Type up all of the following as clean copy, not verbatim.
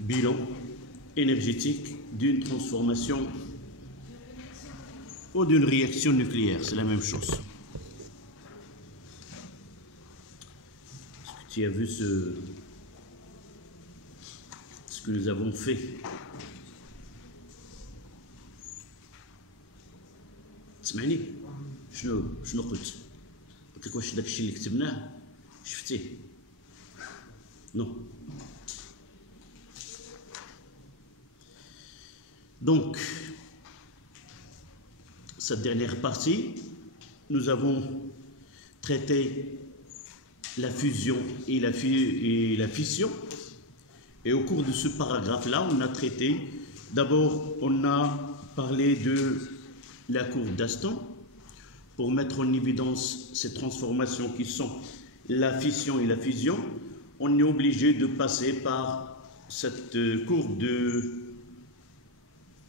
bilan énergétique d'une transformation ou d'une réaction nucléaire. C'est la même chose. Est-ce que tu as vu ce que nous avons fait? تسمعني شنو قلت لك؟ واش داك الشيء اللي كتبناه شفتيه؟ Non. Donc, cette dernière partie, nous avons traité la fusion et la fission. Et au cours de ce paragraphe-là, on a traité, d'abord, on a parlé de la courbe d'Aston pour mettre en évidence ces transformations qui sont la fission et la fusion. On est obligé de passer par cette courbe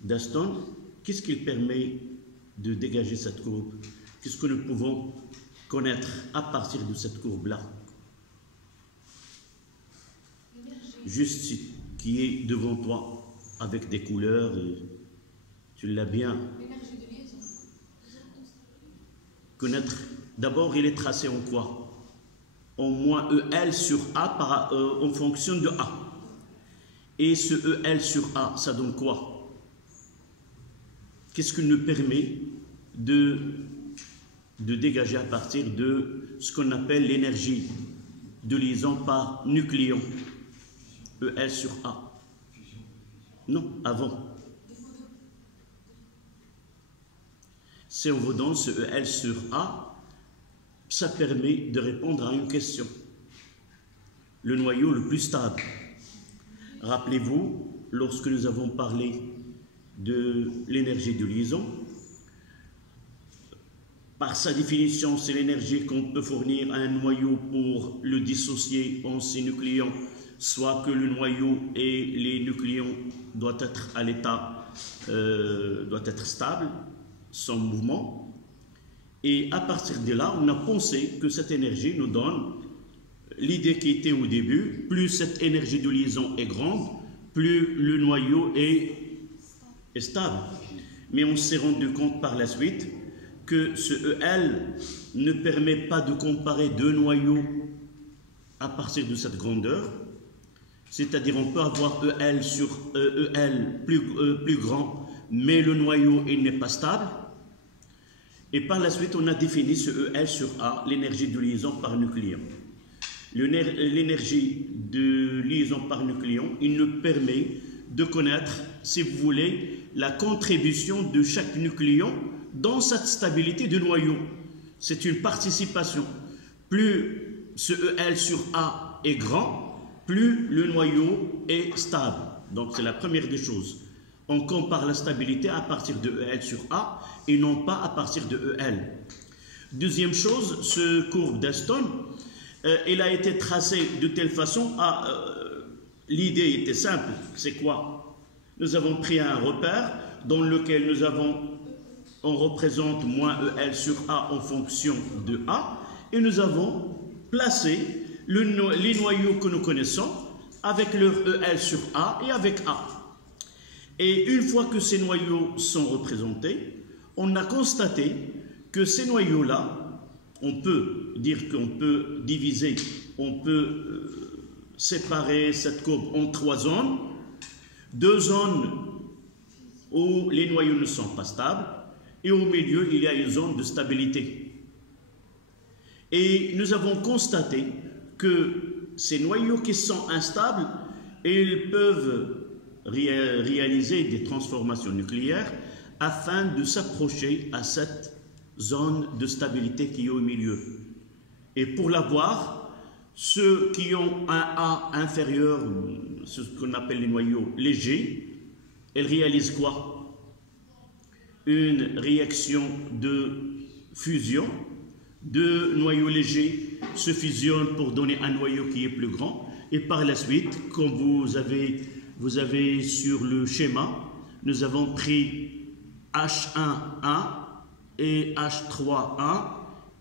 d'Aston. Qu'est-ce qui permet de dégager cette courbe? Qu'est-ce que nous pouvons connaître à partir de cette courbe-là? Juste ce qui est devant toi avec des couleurs, tu l'as bien. Connaître. D'abord, il est tracé en quoi? En moins EL sur A en fonction de A. Et ce EL sur A, ça donne quoi? Qu'est-ce qui nous permet de dégager à partir de ce qu'on appelle l'énergie de liaison par nucléon? EL sur A. Non, avant. Si on vous donne ce EL sur A, ça permet de répondre à une question. Le noyau le plus stable. Rappelez-vous, lorsque nous avons parlé de l'énergie de liaison, par sa définition, c'est l'énergie qu'on peut fournir à un noyau pour le dissocier en ses nucléons, soit que le noyau et les nucléons doivent être à l'état, doivent être stables, sans mouvement. Et à partir de là, on a pensé que cette énergie nous donne l'idée qui était au début: plus cette énergie de liaison est grande, plus le noyau est stable. Mais on s'est rendu compte par la suite que ce EL ne permet pas de comparer deux noyaux à partir de cette grandeur. C'est-à-dire on peut avoir EL sur EL plus grand, mais le noyau il n'est pas stable. Et par la suite, on a défini ce EL sur A, l'énergie de liaison par nucléon. L'énergie de liaison par nucléon, il nous permet de connaître, si vous voulez, la contribution de chaque nucléon dans cette stabilité du noyau. C'est une participation. Plus ce EL sur A est grand, plus le noyau est stable. Donc c'est la première des choses. On compare la stabilité à partir de EL sur A et non pas à partir de EL. Deuxième chose, ce courbe d'Aston, il a été tracé de telle façon à... l'idée était simple, c'est quoi? Nous avons pris un repère dans lequel on représente moins EL sur A en fonction de A, et nous avons placé les noyaux que nous connaissons avec leur EL sur A et avec A. Et une fois que ces noyaux sont représentés, on a constaté que ces noyaux-là, on peut dire qu'on peut diviser, on peut séparer cette courbe en trois zones. Deux zones où les noyaux ne sont pas stables, et au milieu, il y a une zone de stabilité. Et nous avons constaté que ces noyaux qui sont instables, ils peuvent réaliser des transformations nucléaires afin de s'approcher à cette zone de stabilité qui est au milieu. Et pour l'avoir, ceux qui ont un A inférieur, ce qu'on appelle les noyaux légers, ils réalisent quoi? Une réaction de fusion. Deux noyaux légers se fusionnent pour donner un noyau qui est plus grand. Et par la suite, comme vous avez sur le schéma, nous avons pris H1,1 et H3,1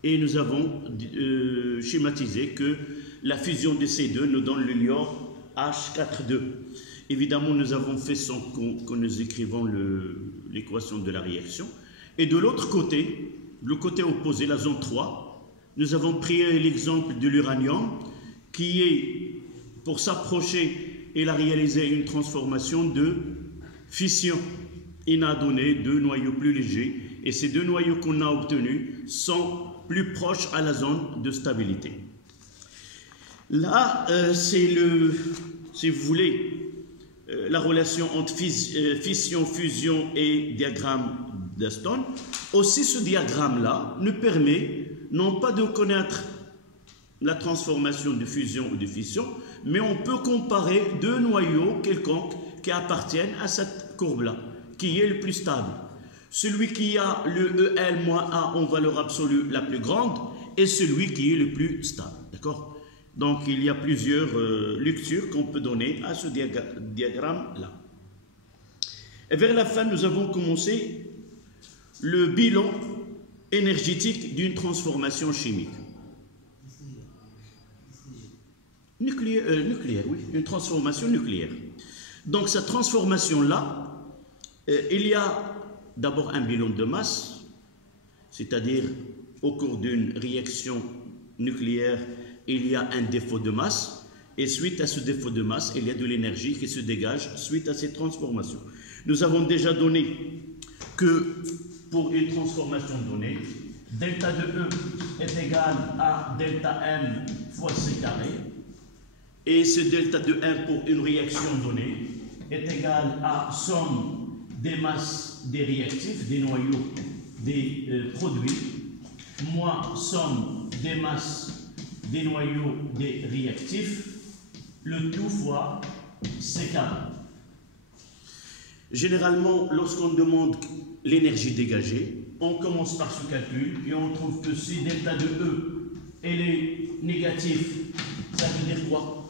et nous avons schématisé que la fusion de ces deux nous donne le liant H4,2. Évidemment, nous avons fait sans que nous écrivons l'équation de la réaction. Et de l'autre côté, le côté opposé, la zone 3, nous avons pris l'exemple de l'uranium qui est, pour s'approcher, il a réalisé une transformation de fission. Il a donné 2 noyaux plus légers et ces 2 noyaux qu'on a obtenus sont plus proches à la zone de stabilité. Là, c'est si vous voulez, la relation entre fission, fusion et diagramme d'Aston. Aussi, ce diagramme-là nous permet non pas de connaître la transformation de fusion ou de fission, mais on peut comparer 2 noyaux quelconques qui appartiennent à cette courbe-là, qui est le plus stable. Celui qui a le EL-A en valeur absolue la plus grande et celui qui est le plus stable. D'accord? Donc, il y a plusieurs lectures qu'on peut donner à ce diagramme-là. Et vers la fin, nous avons commencé le bilan énergétique d'une transformation chimique. Nucléaire, oui, une transformation nucléaire. Donc, cette transformation-là, il y a d'abord un bilan de masse, c'est-à-dire au cours d'une réaction nucléaire, il y a un défaut de masse, et suite à ce défaut de masse, il y a de l'énergie qui se dégage suite à cette transformation. Nous avons déjà donné que pour une transformation donnée, delta de E est égal à delta M fois C carré, et ce delta de M pour une réaction donnée est égal à somme des masses des réactifs, des noyaux, des produits, moins somme des masses des noyaux des réactifs, le tout fois C carré. Généralement, lorsqu'on demande l'énergie dégagée, on commence par ce calcul et on trouve que si delta de E elle est négatif, ça veut dire quoi?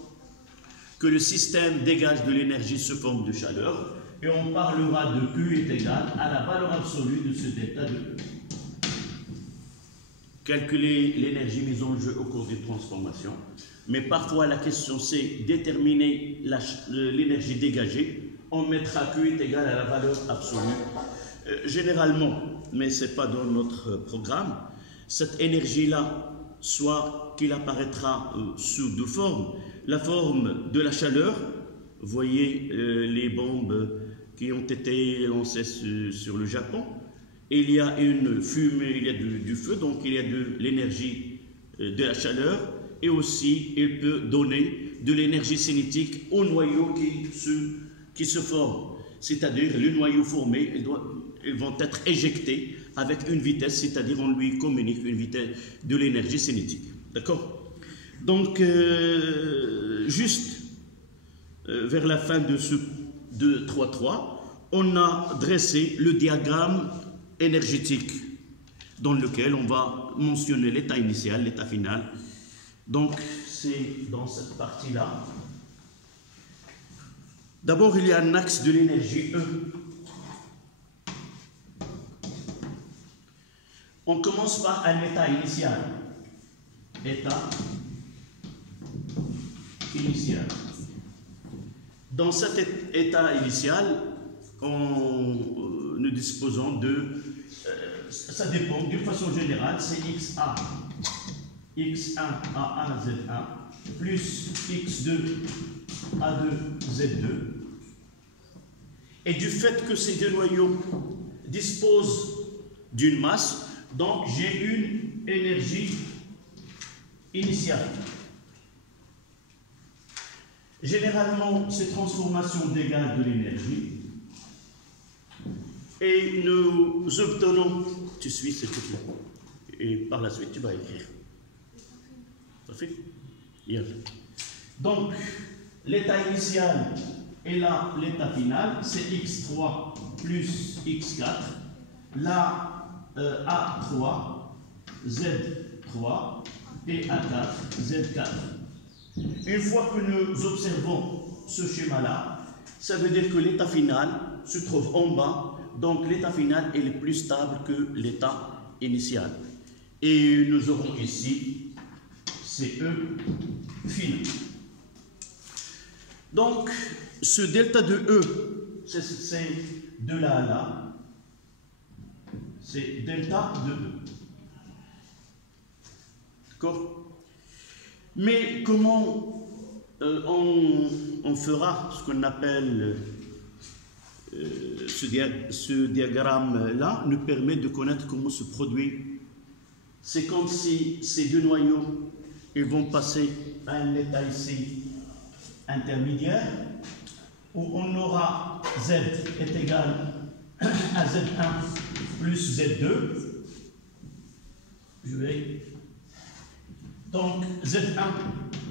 Que le système dégage de l'énergie sous forme de chaleur et on parlera de Q est égal à la valeur absolue de ce delta de E. Calculer l'énergie mise en jeu au cours d'une transformation, mais parfois la question c'est déterminer l'énergie dégagée, on mettra Q est égal à la valeur absolue. Généralement, mais ce n'est pas dans notre programme, cette énergie-là, soit qu'il apparaîtra sous deux formes, la forme de la chaleur, vous voyez les bombes qui ont été lancées sur le Japon, il y a une fumée, il y a du feu, donc il y a de l'énergie de la chaleur, et aussi il peut donner de l'énergie cinétique au noyau qui se forme. C'est-à-dire le noyau formé, ils vont être éjectés avec une vitesse, c'est-à-dire on lui communique une vitesse de l'énergie cinétique. D'accord? Donc, juste vers la fin de ce 2.3.3, on a dressé le diagramme énergétique dans lequel on va mentionner l'état initial, l'état final. Donc, c'est dans cette partie-là. D'abord, il y a un axe de l'énergie E. On commence par un état initial. État initial. Dans cet état initial, nous disposons de... ça dépend, d'une façon générale, c'est XA. X1, A1, Z1, plus X2, A2, Z2. Et du fait que ces deux noyaux disposent d'une masse, donc j'ai une énergie initiale. Généralement, ces transformations dégagent de l'énergie. Et nous obtenons, tu suis s'il te plaît, et par la suite tu vas écrire. Ça fait? Bien. Donc, l'état initial et là, l'état final, c'est X3 plus X4. Là, A3, Z3 et A4, Z4. Une fois que nous observons ce schéma-là, ça veut dire que l'état final se trouve en bas. Donc, l'état final est plus stable que l'état initial. Et nous aurons ici CE final. Donc, ce delta de E, c'est de là à là, c'est delta de E. D'accord? Mais comment on fera ce qu'on appelle ce diagramme-là nous permet de connaître comment se produit. C'est comme si ces deux noyaux ils vont passer à un état ici intermédiaire où on aura Z est égal à Z1 plus Z2. Je vais. Donc Z1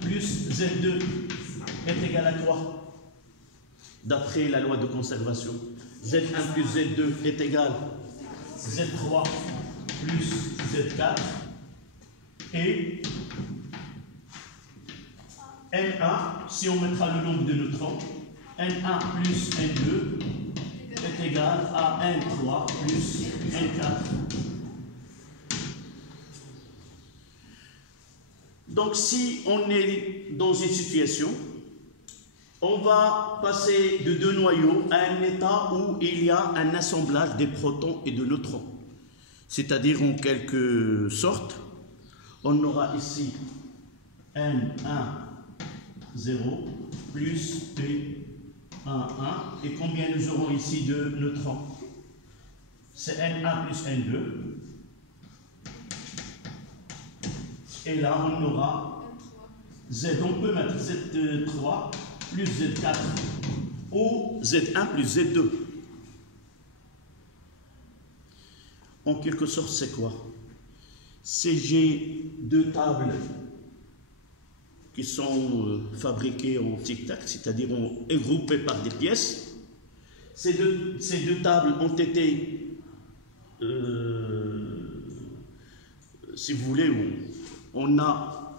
plus Z2 est égal à quoi? D'après la loi de conservation, Z1 plus Z2 est égal à Z3 plus Z4 et Na, si on mettra le nombre de neutrons, Na plus N2 est égal à N3 plus N4. Donc si on est dans une situation, on va passer de deux noyaux à un état où il y a un assemblage des protons et de neutrons. C'est-à-dire en quelque sorte, on aura ici N1 0 plus P1 1 et combien nous aurons ici de neutrons? C'est Na plus N2 et là on aura Z, on peut mettre Z3 plus Z4 ou Z1 plus Z2. En quelque sorte c'est quoi? C'est j'ai deux tables qui sont fabriquées en tic-tac, c'est-à-dire regroupées par des pièces. Ces deux tables ont été, si vous voulez, on a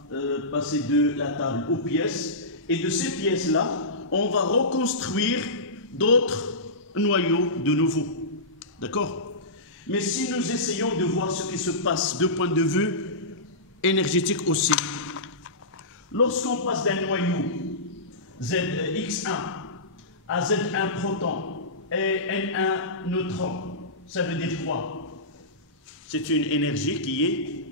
passé de la table aux pièces, et de ces pièces-là, on va reconstruire d'autres noyaux de nouveau. D'accord? Mais si nous essayons de voir ce qui se passe de point de vue énergétique aussi, lorsqu'on passe d'un noyau X1 à Z1 proton et N1 neutron, ça veut dire quoi? C'est une énergie qui est...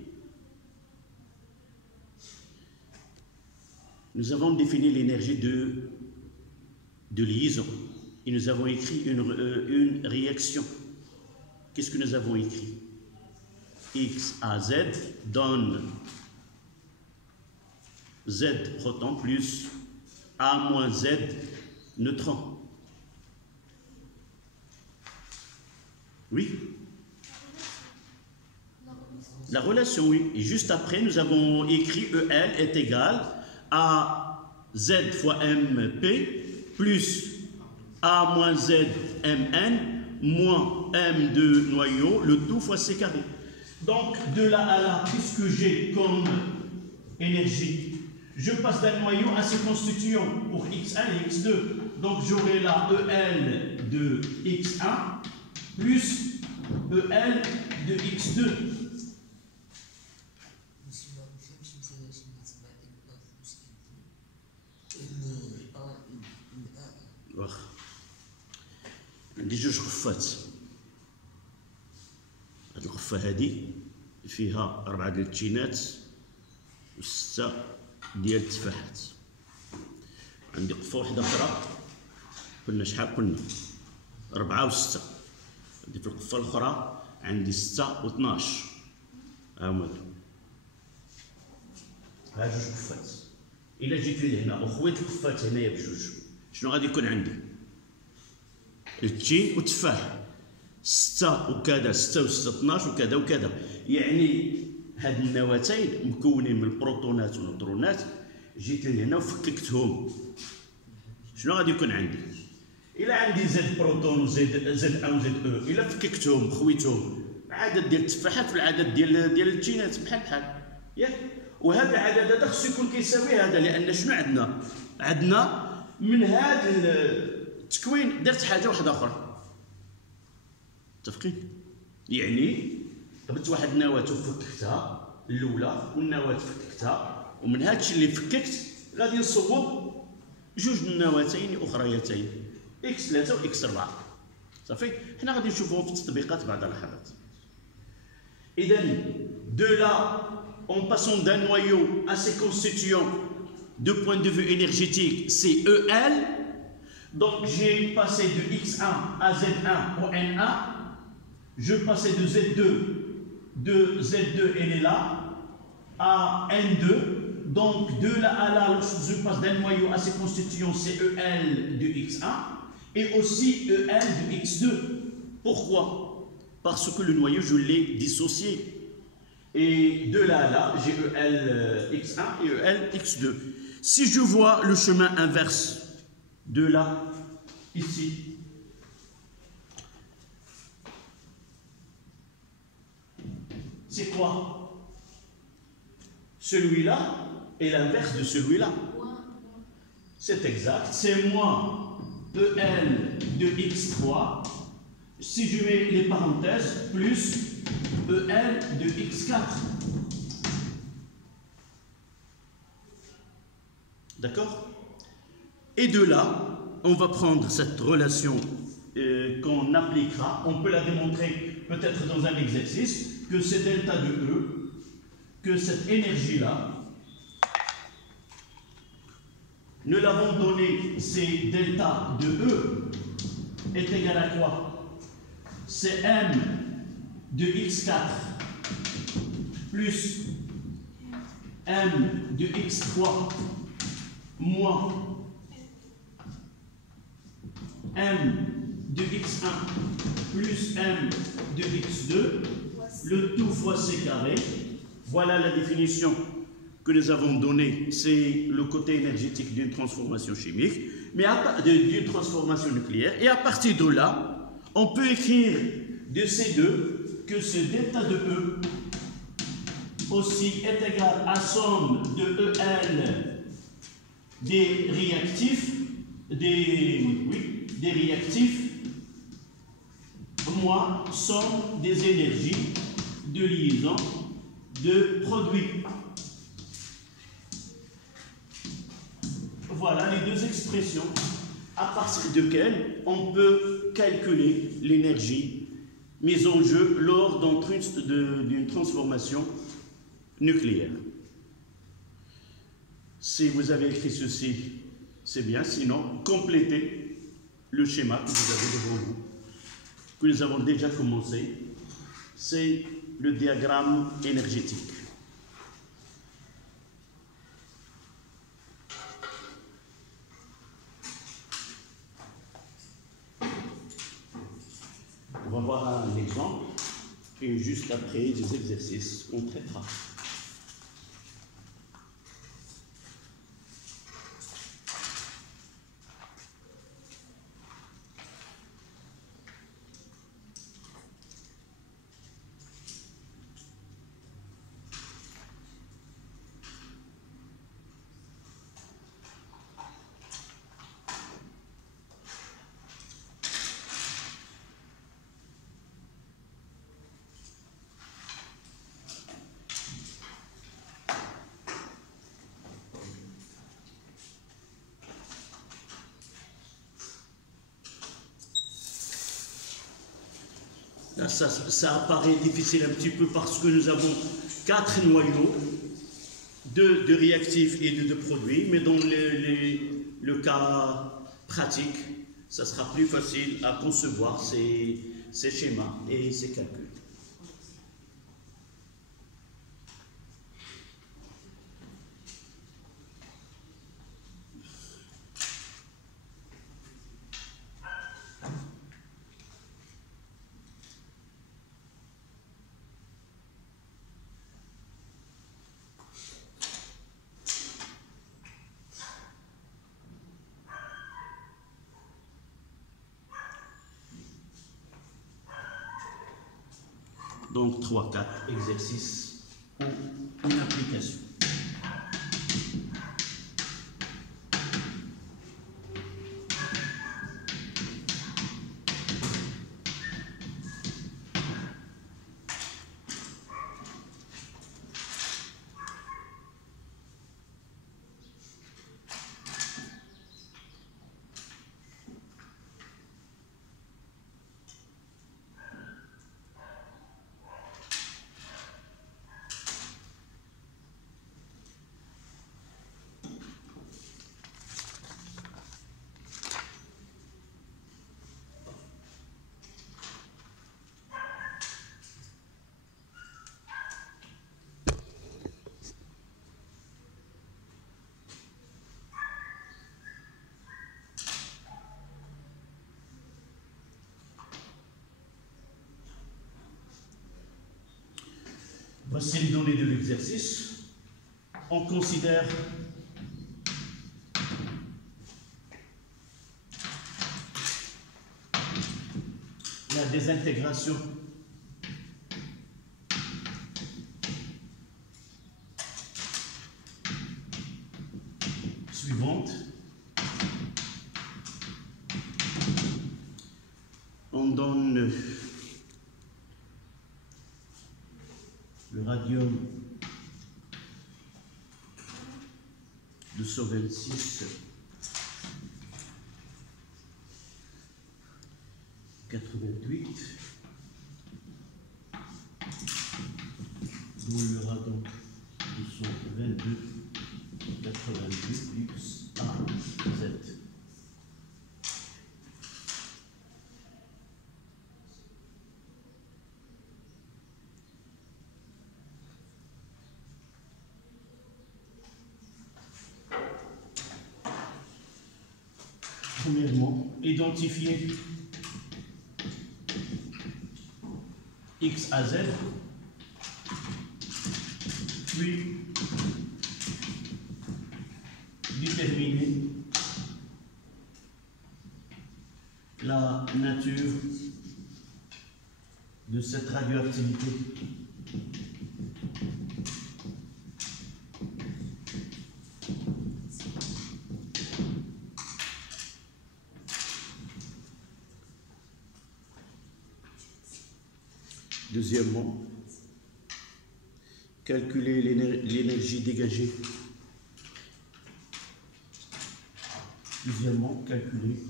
Nous avons défini l'énergie de liaison et nous avons écrit une réaction. Qu'est-ce que nous avons écrit? X à Z donne Z proton plus A moins Z neutron. Oui? La relation, oui. Et juste après, nous avons écrit EL est égal à Z fois MP plus A moins Z MN moins M de noyau, le tout fois C carré. Donc, de là à là, qu'est-ce que j'ai comme énergie? Je passe d'un noyau à ses constituants pour X1 et X2. Donc, j'aurai là EL de X1 plus EL de X2. عندي جوج غفات. هاد الغفة هادي فيها 4 ديال التشينات و6 ديال التفاحات. عندي قفة واحدة أخرى كنا شحال كنا 4 و6. عندي في القفة الأخرى عندي 6 و12. ها هما ها جوج قفات. إلا جيت لهنا وخويت القفات هنايا بجوج شنو غادي يكون عندي؟ التين والتفاح 6 وكذا 6 و6 12 وكذا وكذا. يعني هاد النواتين مكونين من البروتونات والنيوترونات. جيت لهنا وفككتهم شنو غادي يكون عندي؟ إلا عندي زد بروتون وزد أ وزد أو، إلا فككتهم خويتهم العدد ديال التفاحات والعدد ديال التينات بحال بحال ياك. وهذا العدد هذا خصو يكون كيساوي هذا، لأن شنو عندنا؟ عندنا من هذا التكوين درت حاجة واحدة أخرى. متفقين؟ يعني جبت واحد النواة وفككتها الأولى والنواة فككتها، ومن هذا الشيء اللي فككت غادي نصوب جوج نواتين اخريتين اكس 3 واكس 4 صافي. حنا غادي نشوفوهم في التطبيقات بعد لحظات. اذا de là en passant d'un noyau à ses constituants de point de vue énergétique c'est EL. Donc j'ai passé de X1 à Z1 au NA, je passais de Z2 elle est là à N2. Donc de là à là, je passe d'un noyau à ses constituants, c'est EL de X1 et aussi EL de X2. Pourquoi? Parce que le noyau, je l'ai dissocié. Et de là à là, j'ai EL X1 et EL X2. Si je vois le chemin inverse de là, ici, c'est quoi? Celui-là est l'inverse de celui-là. C'est exact. C'est moins EL de X3, si je mets les parenthèses, plus EL de X4. D'accord? Et de là, on va prendre cette relation qu'on appliquera. On peut la démontrer peut-être dans un exercice, que c'est delta de E, que cette énergie-là, nous l'avons donné, c'est delta de E est égal à quoi? C'est M de X4 plus M de X3 moins M de X1 plus M de X2, le tout fois C carré. Voilà la définition que nous avons donnée, c'est le côté énergétique d'une transformation chimique, mais d'une transformation nucléaire. Et à partir de là, on peut écrire de ces deux que ce delta de E aussi est égal à somme de EL des réactifs, des réactifs, moins somme des énergies de liaison de produits. Voilà les deux expressions à partir desquelles on peut calculer l'énergie mise en jeu lors d'une transformation nucléaire. Si vous avez écrit ceci, c'est bien, sinon complétez le schéma que vous avez devant vous, que nous avons déjà commencé, c'est le diagramme énergétique. On va voir un exemple et juste après des exercices qu'on traitera. Là, ça apparaît difficile un petit peu parce que nous avons 4 noyaux, 2 de réactifs et 2 de produits, mais dans le cas pratique, ça sera plus facile à concevoir ces schémas et ces calculs. Donc 3-4 exercices ou une application. Voici les données de l'exercice. On considère la désintégration suivante. On donne le radium 226 88, d'où il y aura donc 222 82 X A Z. Premièrement, identifier X à Z, puis déterminer la nature de cette radioactivité. Deuxièmement, calculer l'énergie dégagée. Deuxièmement, calculer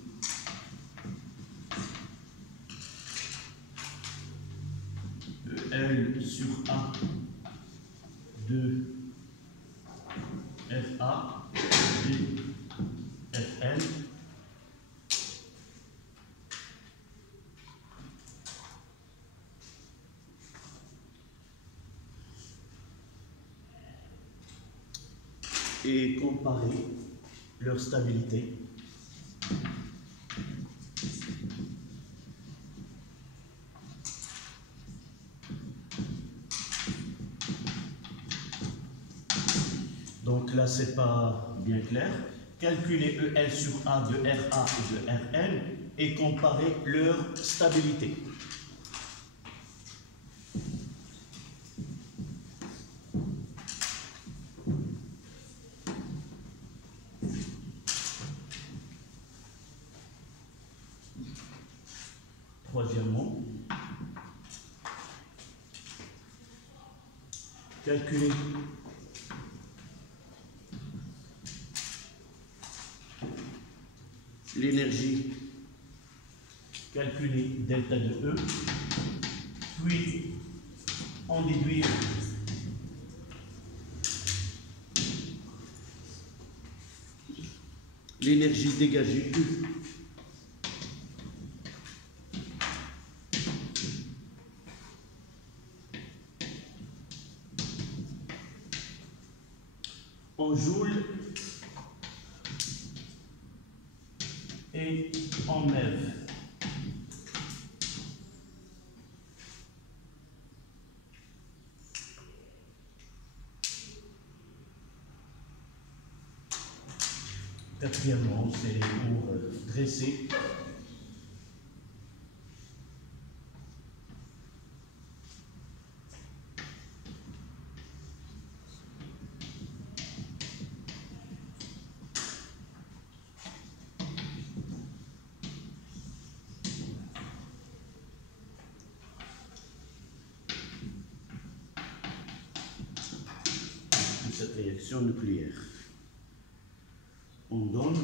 L sur A de FA de Fn et comparer leur stabilité. Donc là, c'est pas bien clair. Calculer EL sur A de RA et de Rn et comparer leur stabilité. Troisièmement, calculer l'énergie, calculer delta de E, puis en déduire l'énergie dégagée U. En joules et en MeV. Quatrièmement, c'est pour dresser cette réaction nucléaire. On donne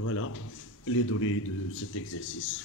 Voilà les données de cet exercice.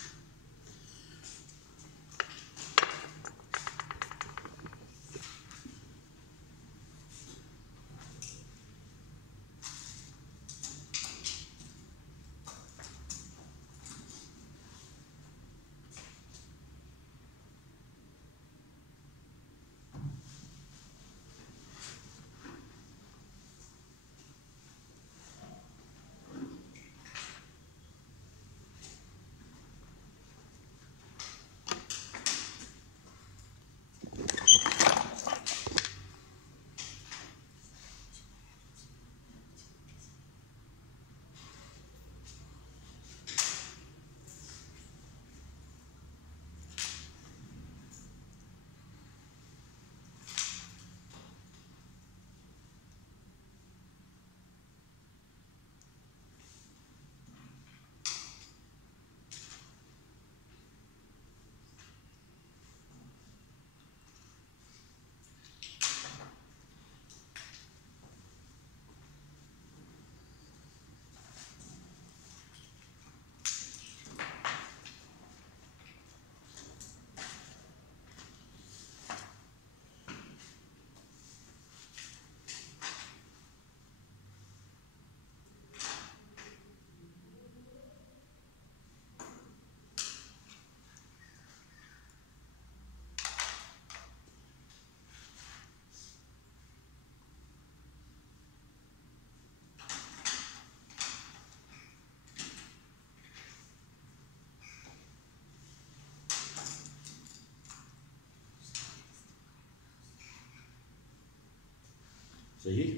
Ça y est?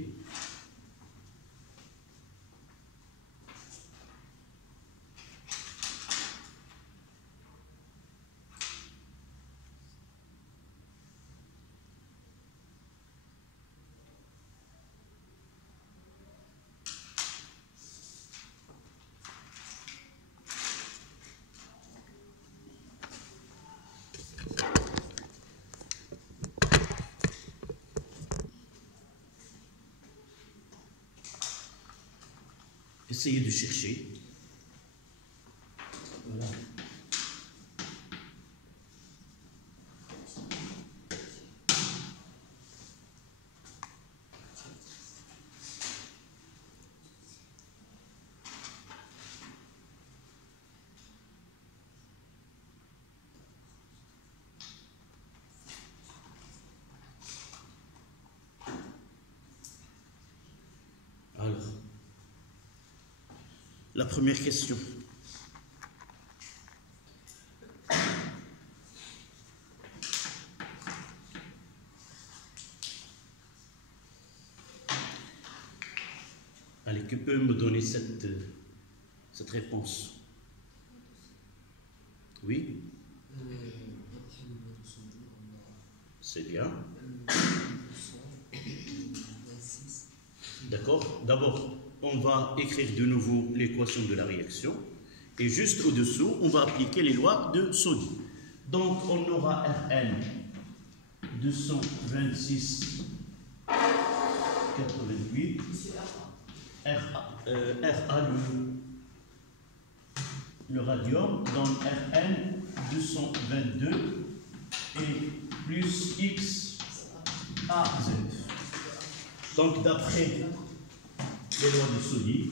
Essayez de chercher. Voilà. Alors, la première question. Allez, qui peut me donner cette réponse? Oui? C'est bien. D'accord? D'abord, on va écrire de nouveau l'équation de la réaction. Et juste au-dessous, on va appliquer les lois de Sodi. Donc, on aura Rn 226 88 Ra le radium donne Rn 222 et plus X Az. Donc d'après les lois de Sodi,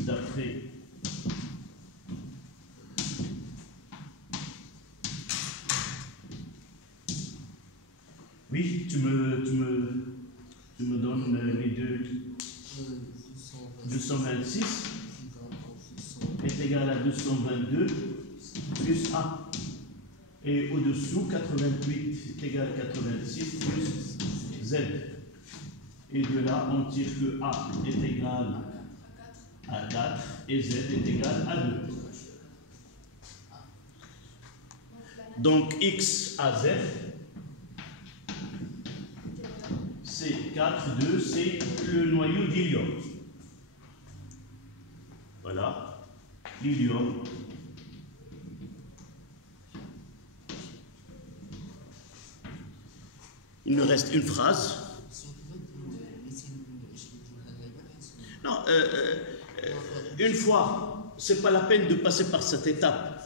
d'après oui, tu me donnes les deux. 226 est égal à 222 plus A. Et au-dessous, 88 est égal à 86 plus Z. Et de là, on tire que A est égal à 4 et Z est égal à 2. Donc, X à Z, c'est 4, 2, c'est le noyau d'hélium. Voilà, l'hélium. Il nous reste une phrase. Non, une fois, c'est pas la peine de passer par cette étape.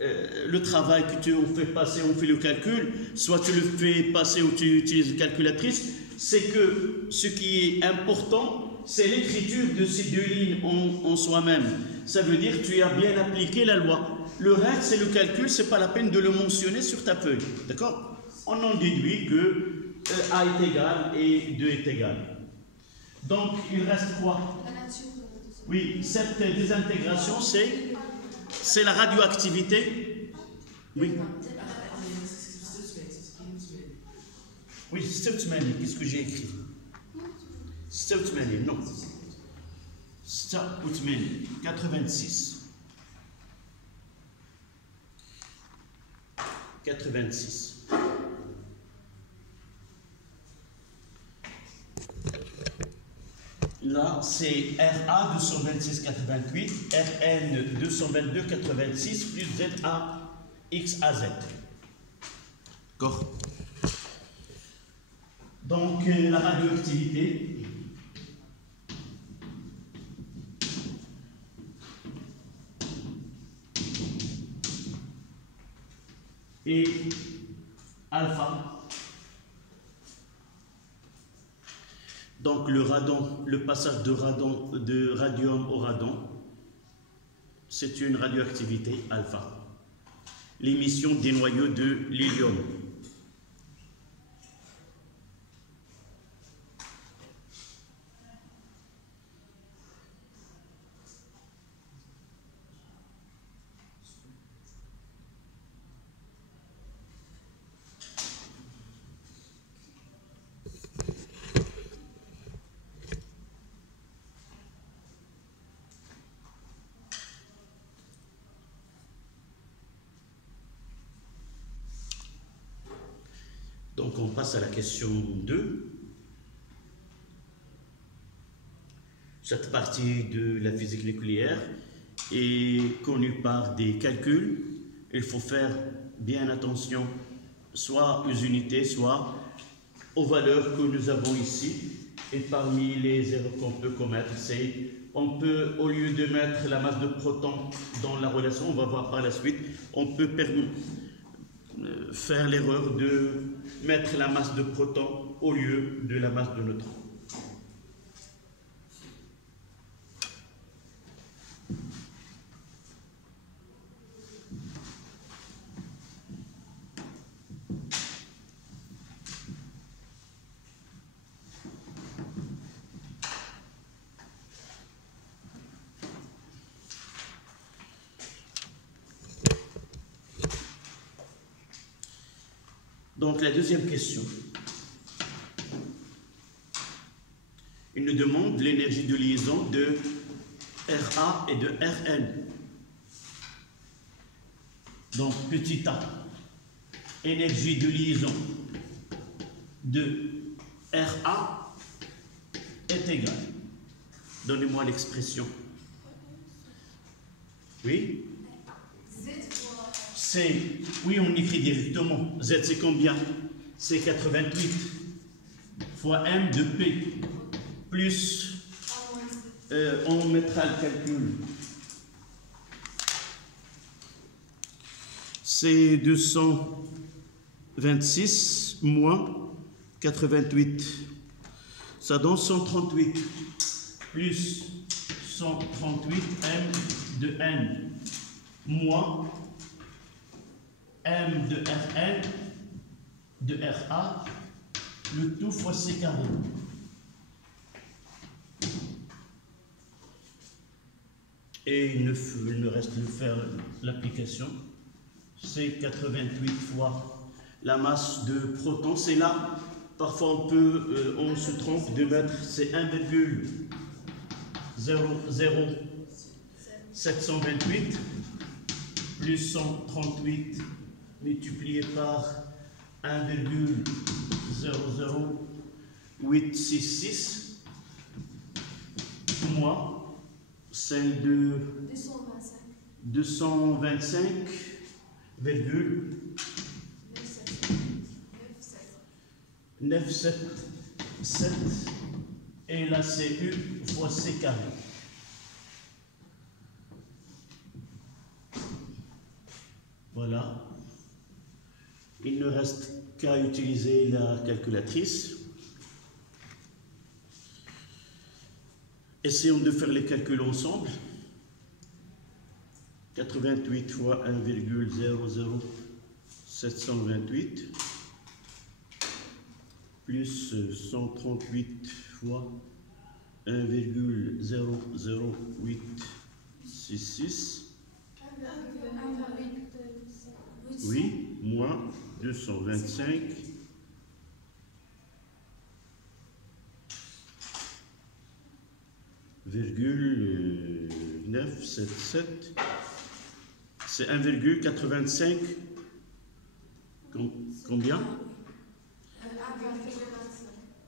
Le travail que on fait passer, on fait le calcul, soit tu le fais passer ou tu utilises une calculatrice, c'est que ce qui est important, c'est l'écriture de ces deux lignes en soi-même. Ça veut dire que tu as bien appliqué la loi. Le reste, c'est le calcul, c'est pas la peine de le mentionner sur ta feuille. D'accord? On en déduit que A est égal et 2 est égal. Donc, il reste quoi? Oui, cette désintégration, c'est la radioactivité. Oui. Oui, Stoutmani, qu'est-ce que j'ai écrit? Stoutmani, non. Stoutmani, 86. 86. Là, c'est RA 226,88, RN 222,86 plus ZA X à Z. D'accord? Donc, la radioactivité. Et alpha. Donc le radon, le passage de radium au radon, c'est une radioactivité alpha. L'émission des noyaux de l'hélium. Donc on passe à la question 2. Cette partie de la physique nucléaire est connue par des calculs. Il faut faire bien attention soit aux unités, soit aux valeurs que nous avons ici. Et parmi les erreurs qu'on peut commettre, c'est on peut, au lieu de mettre la masse de protons dans la relation, on va voir par la suite, on peut faire l'erreur de mettre la masse de protons au lieu de la masse de neutrons. Donc la deuxième question, il nous demande l'énergie de liaison de Ra et de Rn. Donc petit a, énergie de liaison de Ra est égale. Donnez-moi l'expression. Oui? Oui, on écrit directement. Z, c'est combien? C'est 88 fois M de P. Plus, on mettra le calcul. C'est 226 moins 88. Ça donne 138. Plus 138 M de N. Moins M de Rn de Ra, le tout fois C carré. Et il me reste de faire l'application. C'est 88 fois la masse de protons. C'est là, parfois on se trompe de mettre, c'est 1,00728 plus 138 multiplié par 1,00866 moins celle de 225,977 et la CU fois C carré. Voilà. Il ne reste qu'à utiliser la calculatrice. Essayons de faire les calculs ensemble. 88 fois 1,00728 plus 138 fois 1,00866. Oui, moins 225 977. C'est 1,85. Combien?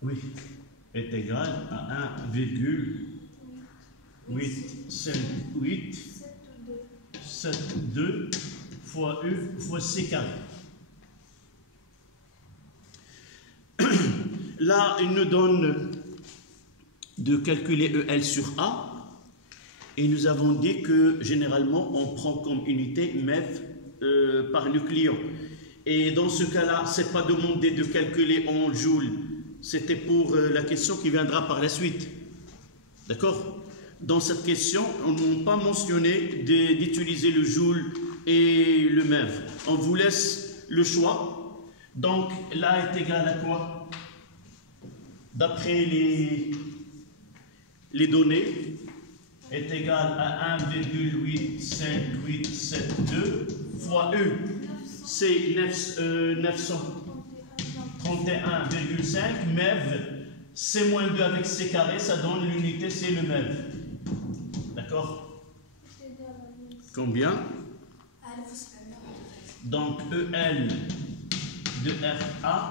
Oui, est égal à 1,85872 fois E fois C carré. Là, il nous donne de calculer EL sur A. Et nous avons dit que généralement, on prend comme unité MEV par nucléon. Et dans ce cas-là, ce n'est pas demandé de calculer en joules. C'était pour la question qui viendra par la suite. D'accord? Dans cette question, on n'a pas mentionné d'utiliser le joule et le MEV. On vous laisse le choix. Donc, là est égal à quoi? D'après les données, est égal à 1,85872 fois E, c'est 931,5, MEV, C moins 2 avec C carré, ça donne l'unité, c'est le MEV. D'accord? Combien? Donc EL de RA,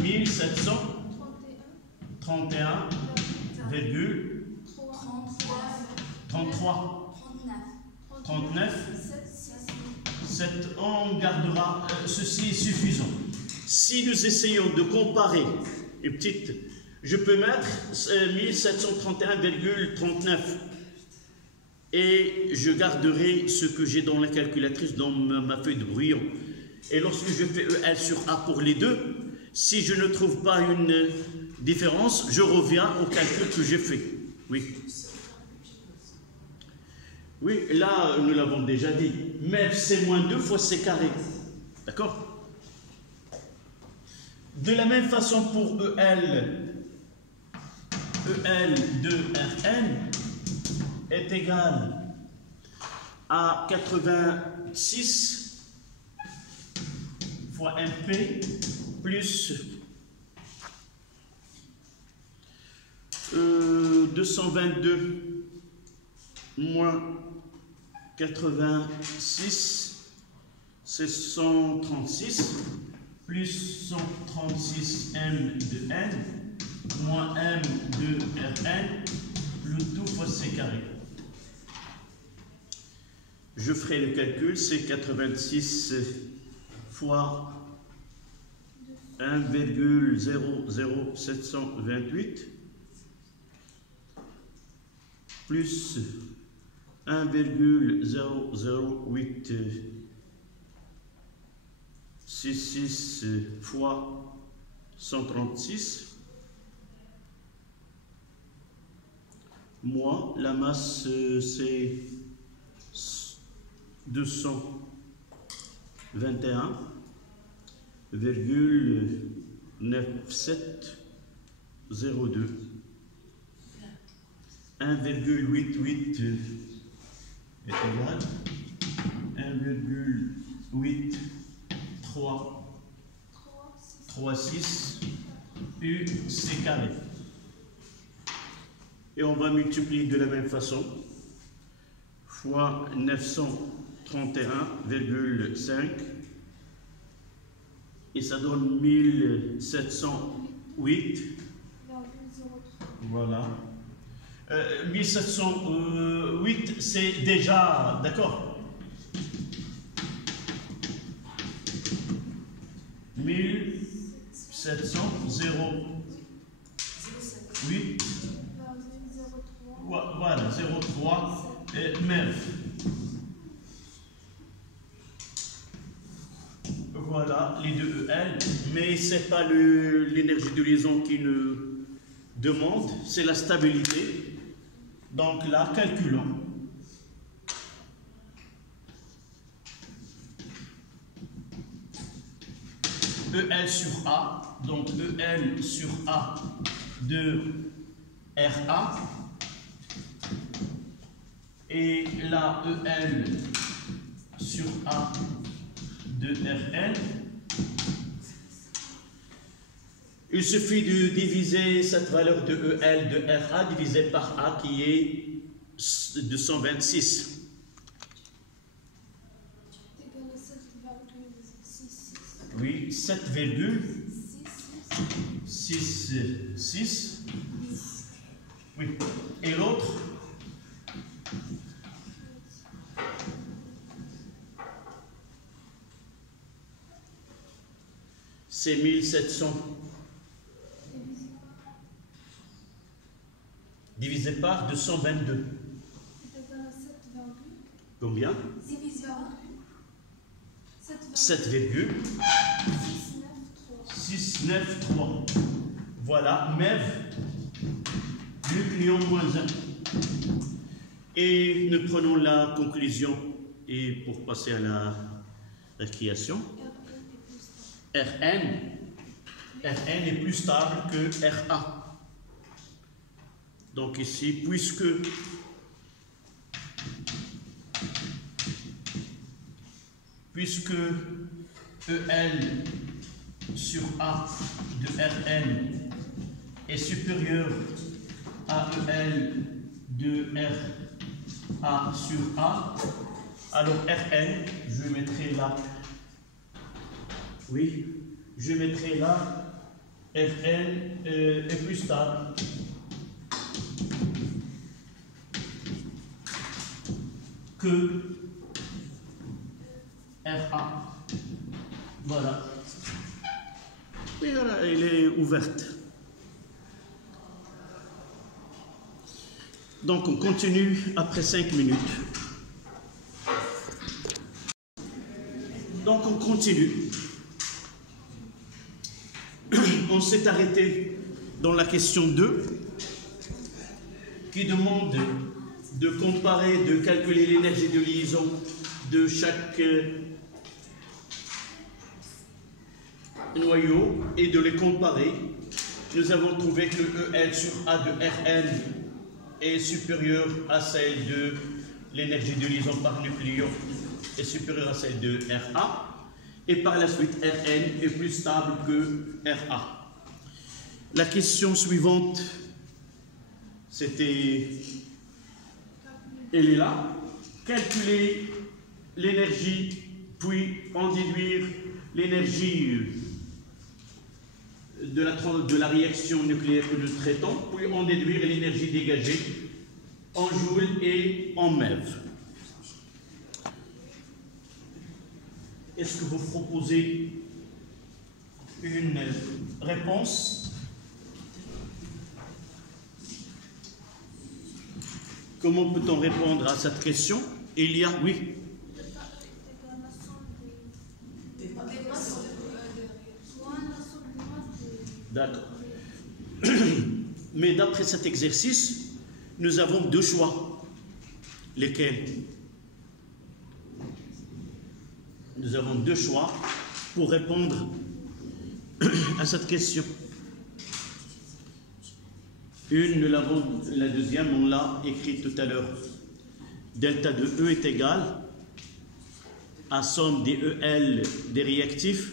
1731,33. 39. 7, on gardera, ceci est suffisant. Si nous essayons de comparer une petite, je peux mettre 1731,39 et je garderai ce que j'ai dans la calculatrice, dans ma feuille de brouillon. Et lorsque je fais EL sur A pour les deux, si je ne trouve pas une différence, je reviens au calcul que j'ai fait. Oui. Oui, là, nous l'avons déjà dit. MEV, c'est moins 2 fois C carré. D'accord? De la même façon pour EL de Rn est égal à 86 fois MP plus 222 moins 86, c'est 136, plus 136 M de N, moins M de Rn, le tout fois C carré. Je ferai le calcul, c'est 86 fois 1,00728 plus 1,00866 fois 136 moins la masse c'est 221,9702 1,88 est égal 1,8336 U C carré. Et on va multiplier de la même façon fois 931,5 et ça donne 1708. Voilà. 1708, c'est déjà, d'accord? 1708 3 MeV. Voilà les deux EL, mais ce n'est pas l'énergie de liaison qui nous demande, c'est la stabilité. Donc là, calculons. EL sur A, donc EL sur A de RA, et là EL sur A de RL. Il suffit de diviser cette valeur de EL de RA divisé par A qui est 226. Oui, 7,66. Oui. Et l'autre? C'est 1700. Divisé par 222. Combien? 7,693. Voilà, MEV, nucléon moins 1. Et nous prenons la conclusion, et pour passer à la récréation, Rn est plus stable que Ra. Donc ici, puisque EL sur A de Rn est supérieur à EL de RA sur A, alors Rn, je mettrai là, oui, je mettrai là, Rn est plus stable que RA. Voilà. Et voilà, elle est ouverte. Donc on continue après 5 minutes. Donc on continue. On s'est arrêté dans la question 2 qui demande de comparer, de calculer l'énergie de liaison de chaque noyau et de les comparer. Nous avons trouvé que EL sur A de Rn est supérieure à celle de l'énergie de liaison par nucléon est supérieure à celle de Ra, et par la suite Rn est plus stable que Ra. La question suivante, c'était, elle est là, calculer l'énergie, puis en déduire l'énergie de la réaction nucléaire que nous traitons, puis en déduire l'énergie dégagée en joules et en MeV. Est-ce que vous proposez une réponse? Comment peut-on répondre à cette question? Il y a, oui. D'accord. Mais d'après cet exercice, nous avons deux choix. Lesquels? Nous avons deux choix pour répondre à cette question. La deuxième, on l'a écrit tout à l'heure. Delta de E est égal à somme des EL des réactifs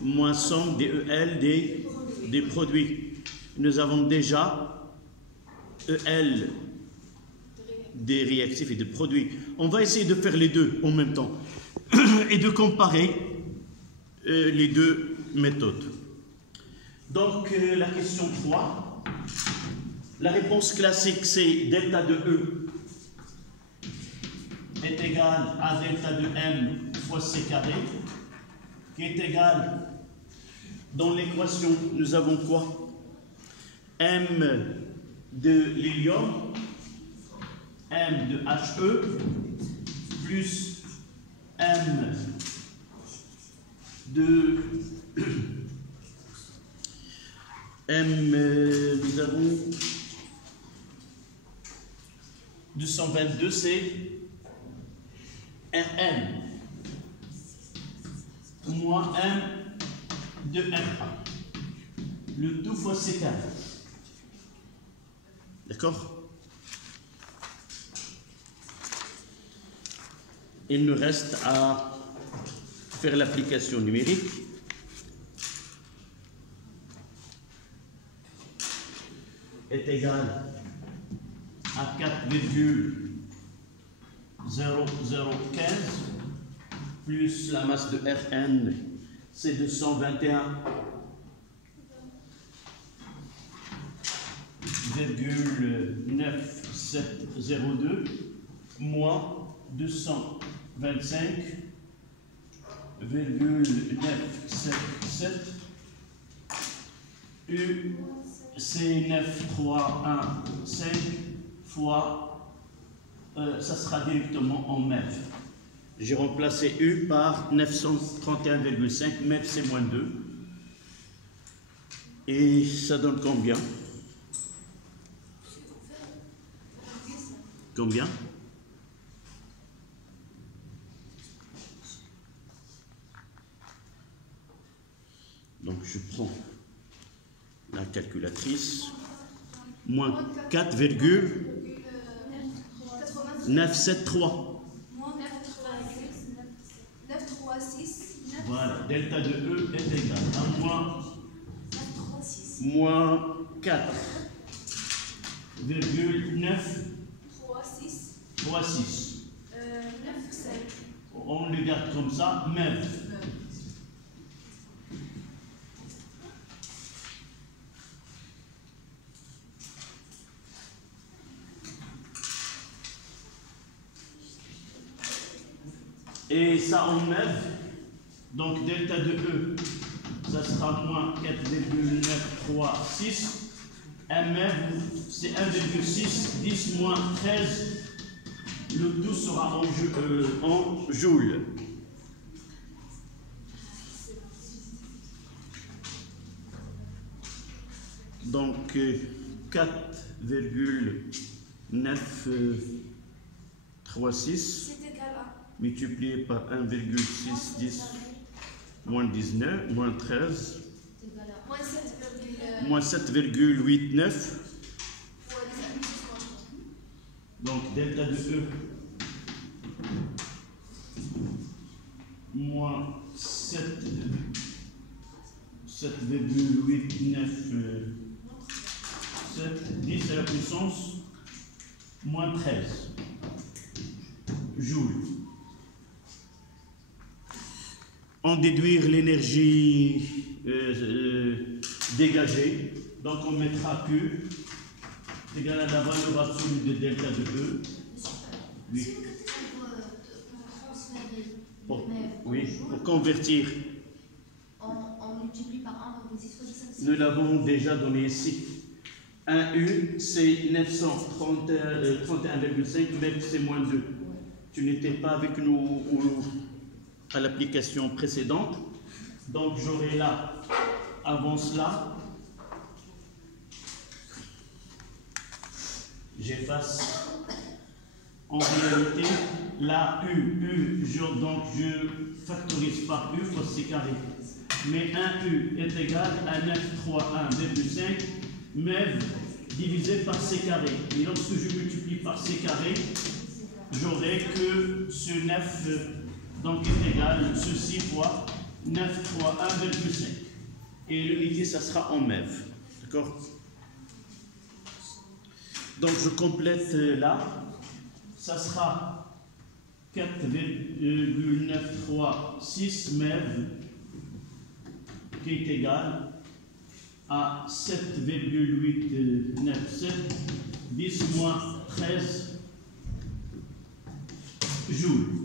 moins somme des EL des produits. Nous avons déjà EL des réactifs et des produits. On va essayer de faire les deux en même temps et de comparer les deux méthodes. Donc la question 3, la réponse classique c'est delta de E est égal à delta de M fois C carré, qui est égal, dans l'équation, nous avons quoi? M de l'hélium, M de HE plus M de nous avons 222, c'est Rn moins M de RA. Le tout fois C carré. D'accord? Il nous reste à faire l'application numérique. Est égal à 4,0015 plus la masse de Rn, c'est 221,9702 moins 225,977 U c'est 9315 fois, ça sera directement en MEV. J'ai remplacé U par 931,5, MEV c'est moins 2. Et ça donne combien? Combien? Donc je prends la calculatrice, moins 4,973. Voilà, delta de E est égal à moins 4,936. On le garde comme ça, MEV. Et ça en MEV, donc delta de E, ça sera moins 4,936. MEV, c'est 1,6, 10 moins 13. Le tout sera en joules. Donc 4,936 multiplié par 1,610 moins 19, moins 13, moins 7,89. Donc delta de E moins 7,897, 10 à la puissance moins 13 joules. En déduire l'énergie dégagée, donc on mettra Q égal à la valeur absolue de delta de E. Oui. Pour convertir. On multiplie par 1,6. Nous l'avons déjà donné ici. 1U, c'est 931,5, mais c'est moins 2. Tu n'étais pas avec nous à l'application précédente. Donc j'aurai là, avant cela, j'efface en réalité la U, donc je factorise par U fois C carré. Mais 1U est égal à 931,5 MEV divisé par C carré. Et lorsque je multiplie par C carré, j'aurai que ce 9 donc est égal, ceci fois 931,5. Et l'unité, ça sera en MEV. D'accord? Donc je complète là. Ça sera 4,936 MEV qui est égal à 7,897 10 moins 13 joules.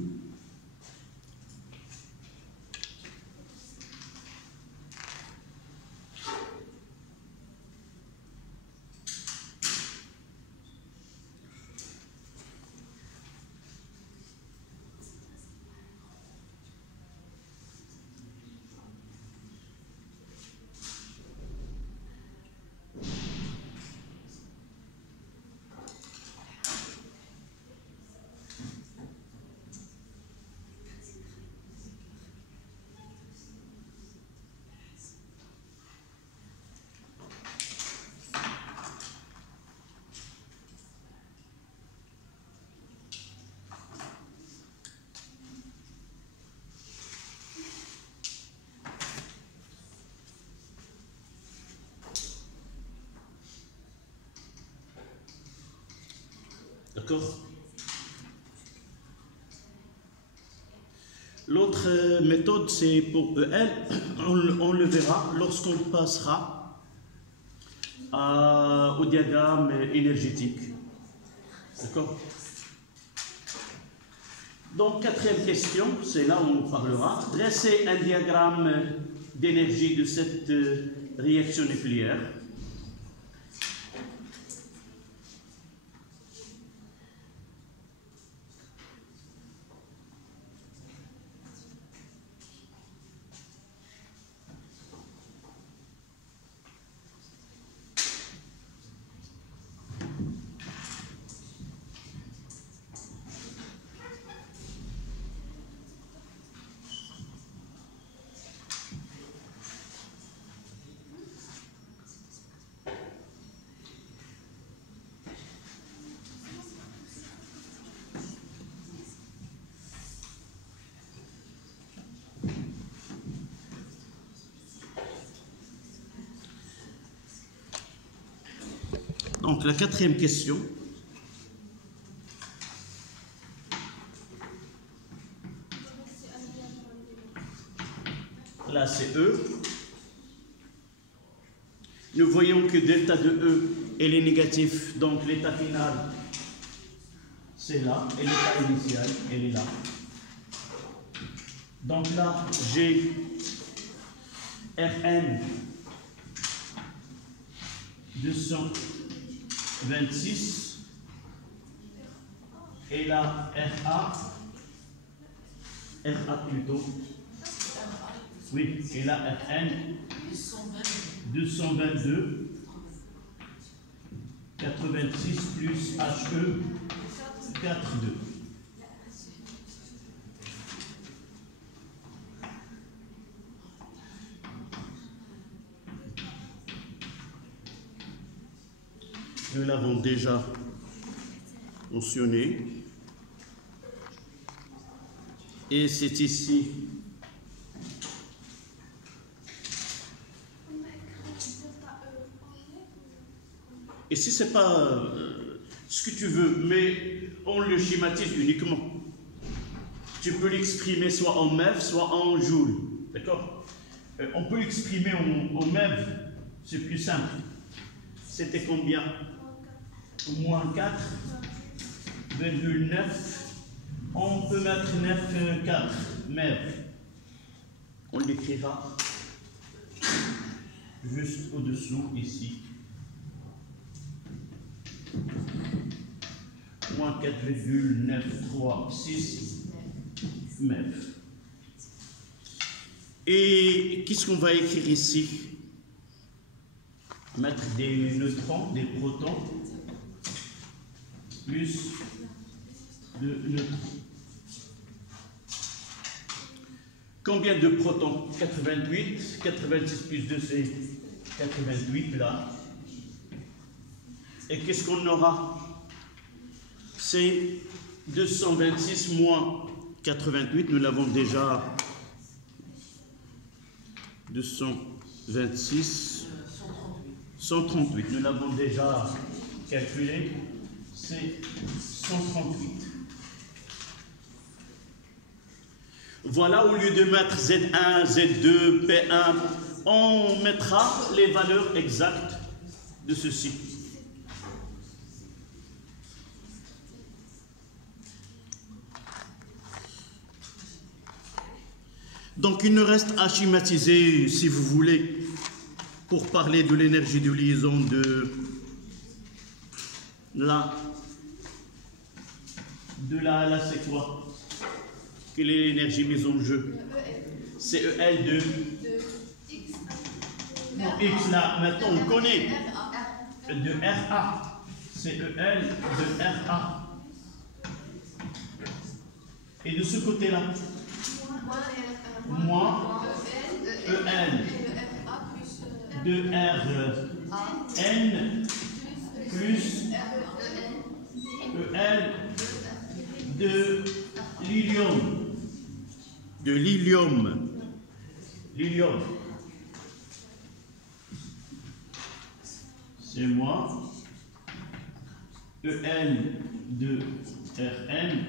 D'accord? L'autre méthode, c'est pour EL. On le verra lorsqu'on passera au diagramme énergétique. D'accord? Donc, quatrième question, c'est là où on parlera. Dressez un diagramme d'énergie de cette réaction nucléaire. Donc, la quatrième question. Là, c'est E. Nous voyons que delta de E, elle est négatif, donc l'état final, c'est là, et l'état initial, elle est là. Donc là, j'ai Rn 226 et là RA plutôt. Oui, et là Rn 222 86 plus HE 42. Nous l'avons déjà mentionné. Et c'est ici. Et si ce n'est pas ce que tu veux, mais on le schématise uniquement. Tu peux l'exprimer soit en MeV, soit en joules. D'accord? On peut l'exprimer en MeV, c'est plus simple. C'était combien? Moins 4,9. On peut mettre 9,4 MeV. On l'écrira juste au-dessous, ici. Moins 4,936 MeV. Et qu'est-ce qu'on va écrire ici? Mettre des neutrons, des protons, plus de neutrons. Combien de protons? 88. 86 plus 2, c'est 88 là. Et qu'est-ce qu'on aura? C'est 226 moins 88. Nous l'avons déjà. 226. 138, nous l'avons déjà calculé, c'est 138. Voilà, au lieu de mettre Z1, Z2, P1, on mettra les valeurs exactes de ceci. Donc il nous reste à schématiser, si vous voulez, pour parler de l'énergie de liaison de là. De là à là, c'est quoi? Quelle est l'énergie mise en jeu? C'est EL de X. Non, X là, maintenant on connaît. De RA. C'est EL de RA. Et de ce côté-là? Moins EL de Rn plus EL de l'hélium. De l'hélium. L'hélium. C'est moi. EL de Rn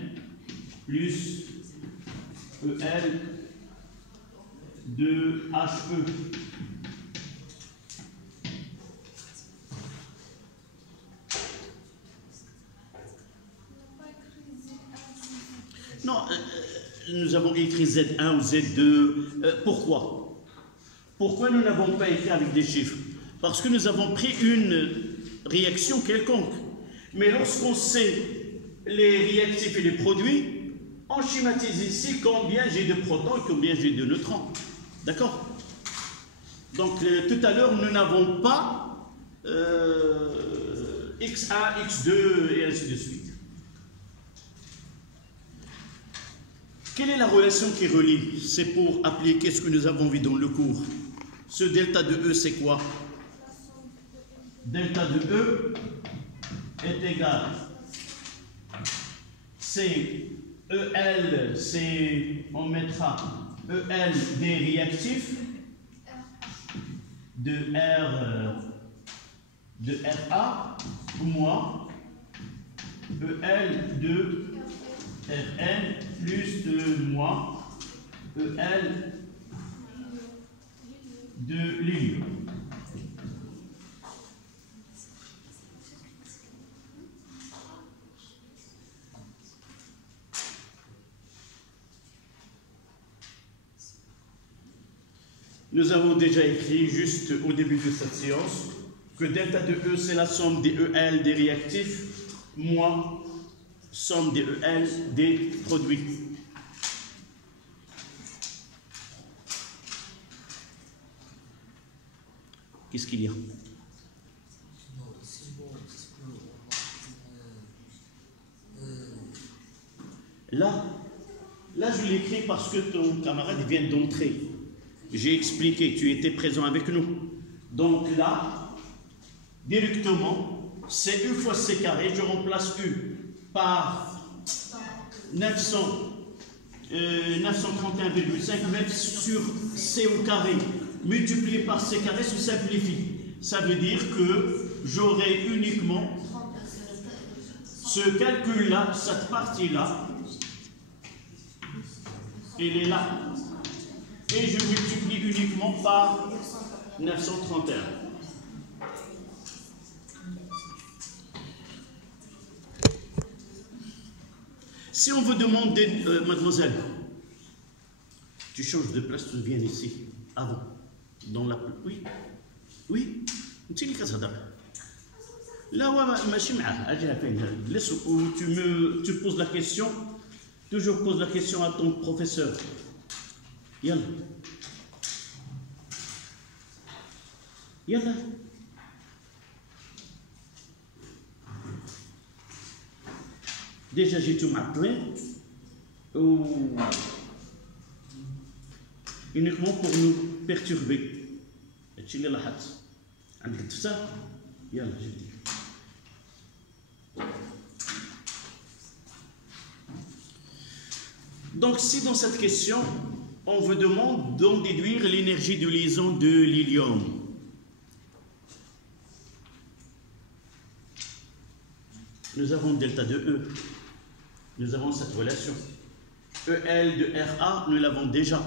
plus EL de HE. Non, nous avons écrit Z1 ou Z2. Pourquoi? Pourquoi nous n'avons pas écrit avec des chiffres? Parce que nous avons pris une réaction quelconque. Mais lorsqu'on sait les réactifs et les produits, on schématise ici combien j'ai de protons et combien j'ai de neutrons. D'accord? Donc tout à l'heure, nous n'avons pas X1, X2 et ainsi de suite. Quelle est la relation qui relie? C'est pour appliquer ce que nous avons vu dans le cours. Ce delta de E, c'est quoi? Delta de E est égal. C'est EL, c'est, on mettra EL des réactifs de RA moins EL de Rn plus de moins EL de l'hélium. Nous avons déjà écrit juste au début de cette séance que delta de E, c'est la somme des EL des réactifs moins somme des EL des produits. Qu'est-ce qu'il y a? Là, je l'écris parce que ton camarade vient d'entrer. J'ai expliqué, tu étais présent avec nous. Donc là, directement, c'est U fois C carré, je remplace U par 931,5 mètres sur C au carré, multiplié par C carré, se simplifie. Ça veut dire que j'aurai uniquement ce calcul-là, cette partie-là, elle est là. Et je multiplie uniquement par 931. Si on vous demande, mademoiselle, tu changes de place, tu viens ici, avant, dans la... Oui, oui, tu poses la question, toujours pose la question à ton professeur. Yalla. Yalla. Déjà j'ai tout appelé ou uniquement pour nous perturber. Tu l'as là. عندك ça? Yalla, je dis. Donc si dans cette question on vous demande d'en déduire l'énergie de liaison de l'hélium. Nous avons delta de E. Nous avons cette relation. EL de RA, nous l'avons déjà.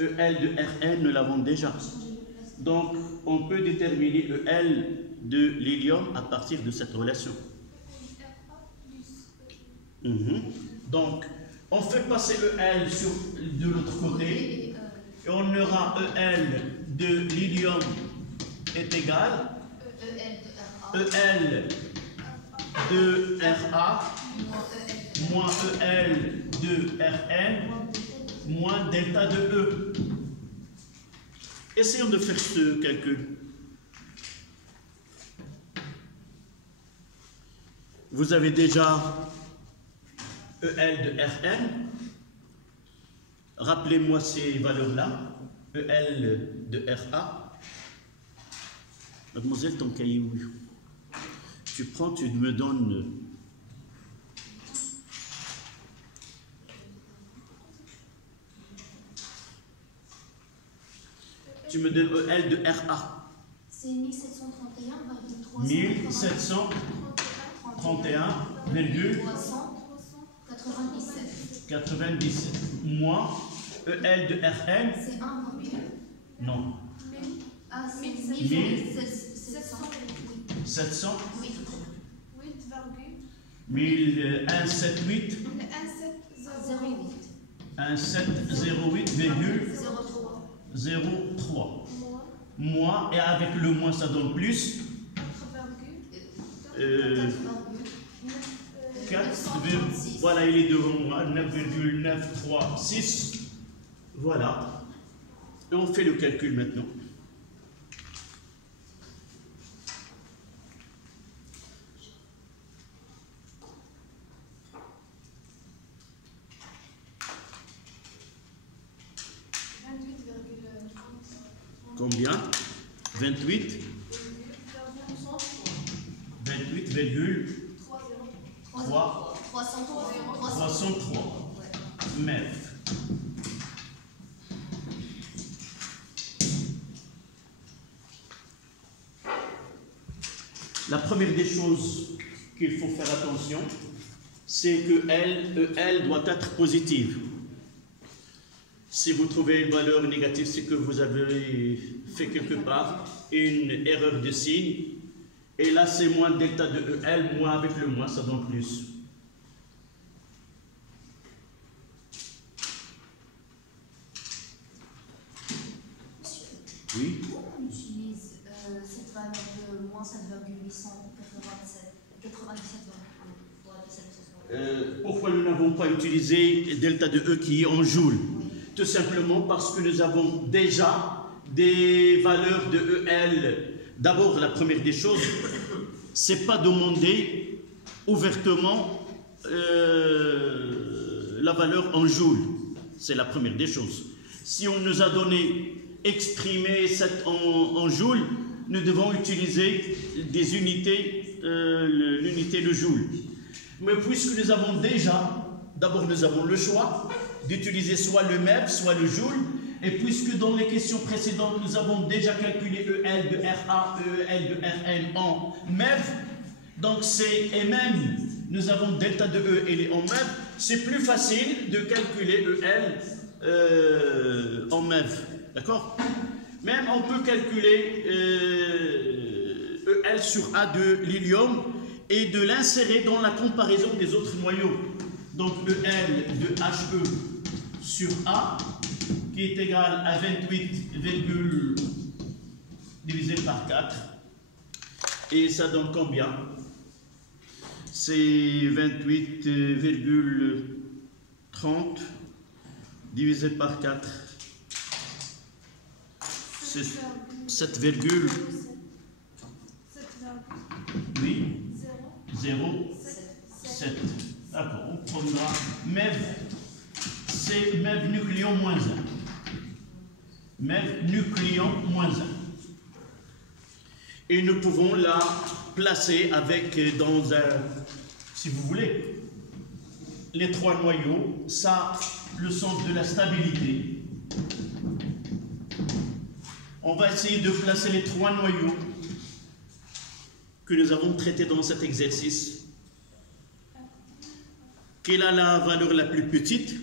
EL de Rn, nous l'avons déjà. Donc, on peut déterminer EL de l'hélium à partir de cette relation. Donc, on fait passer EL de l'autre côté et on aura EL de l'hélium est égal EL de RA moins EL de Rn moins delta de E. Essayons de faire ce calcul. Vous avez déjà EL de Rn. Rappelez-moi ces valeurs-là. EL de Ra. Mademoiselle, ton cahier, oui. Tu prends, tu me donnes... Tu me donnes EL de Ra. C'est 1731,3. 1731,3. 97 moins EL de RN. C'est 1 virgule. Non. Ah, c'est 700. 8,178. 1708. 1708,03. Moins, et avec le moins, ça donne plus. 4, voilà, il est devant moi, 9,936. Voilà. Et on fait le calcul maintenant. Combien? 28. 303 mètres. La première des choses qu'il faut faire attention, c'est que EL doit être positive. Si vous trouvez une valeur négative, c'est que vous avez fait quelque part une erreur de signe. Et là, c'est moins delta de EL, moins avec le moins, ça donne plus. Oui. Pourquoi on utilise cette valeur de moins 7,897 pourquoi nous n'avons pas utilisé delta de E qui est en joule? Tout simplement parce que nous avons déjà des valeurs de EL. D'abord, la première des choses, c'est pas demander ouvertement la valeur en joule. C'est la première des choses. Si on nous a donné exprimer en joule, nous devons utiliser des unités, l'unité de joule. Mais puisque nous avons déjà, d'abord nous avons le choix d'utiliser soit le MEV, soit le joule, et puisque dans les questions précédentes, nous avons déjà calculé EL de RA, EL de RN en MEV, donc et même nous avons delta de E, elle est en MEV, c'est plus facile de calculer EL en MEV, d'accord? Même on peut calculer EL sur A de l'hélium et de l'insérer dans la comparaison des autres noyaux. Donc EL de HE sur A, qui est égal à 28, divisé par 4. Et ça donne combien? C'est 28,30 divisé par 4. C'est 7,0. Oui, 0,7. D'accord, on prendra MEV. C'est MEV nucléon moins 1. MEV nucléon moins 1. Et nous pouvons la placer avec dans un, si vous voulez, les trois noyaux, ça, le sens de la stabilité. On va essayer de placer les trois noyaux que nous avons traités dans cet exercice. Quelle est la valeur la plus petite?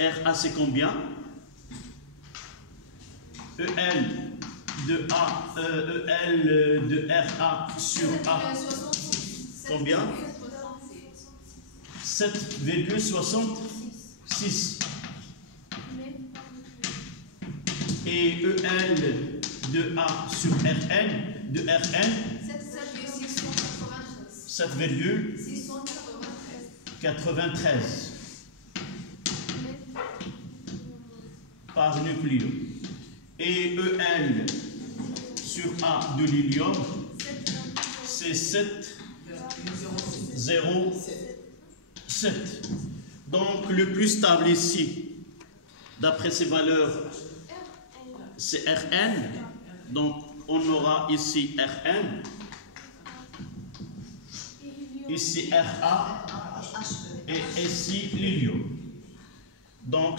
RA, c'est combien? EL de A, EL de RA sur A, combien? 7,66. Et EL de A sur RN, de RN, 7,693 par nucléo. Et EL sur A de l'hélium, c'est 7,07. Donc le plus stable ici, d'après ces valeurs, c'est Rn. Donc on aura ici Rn, ici Ra et ici l'hélium. Donc,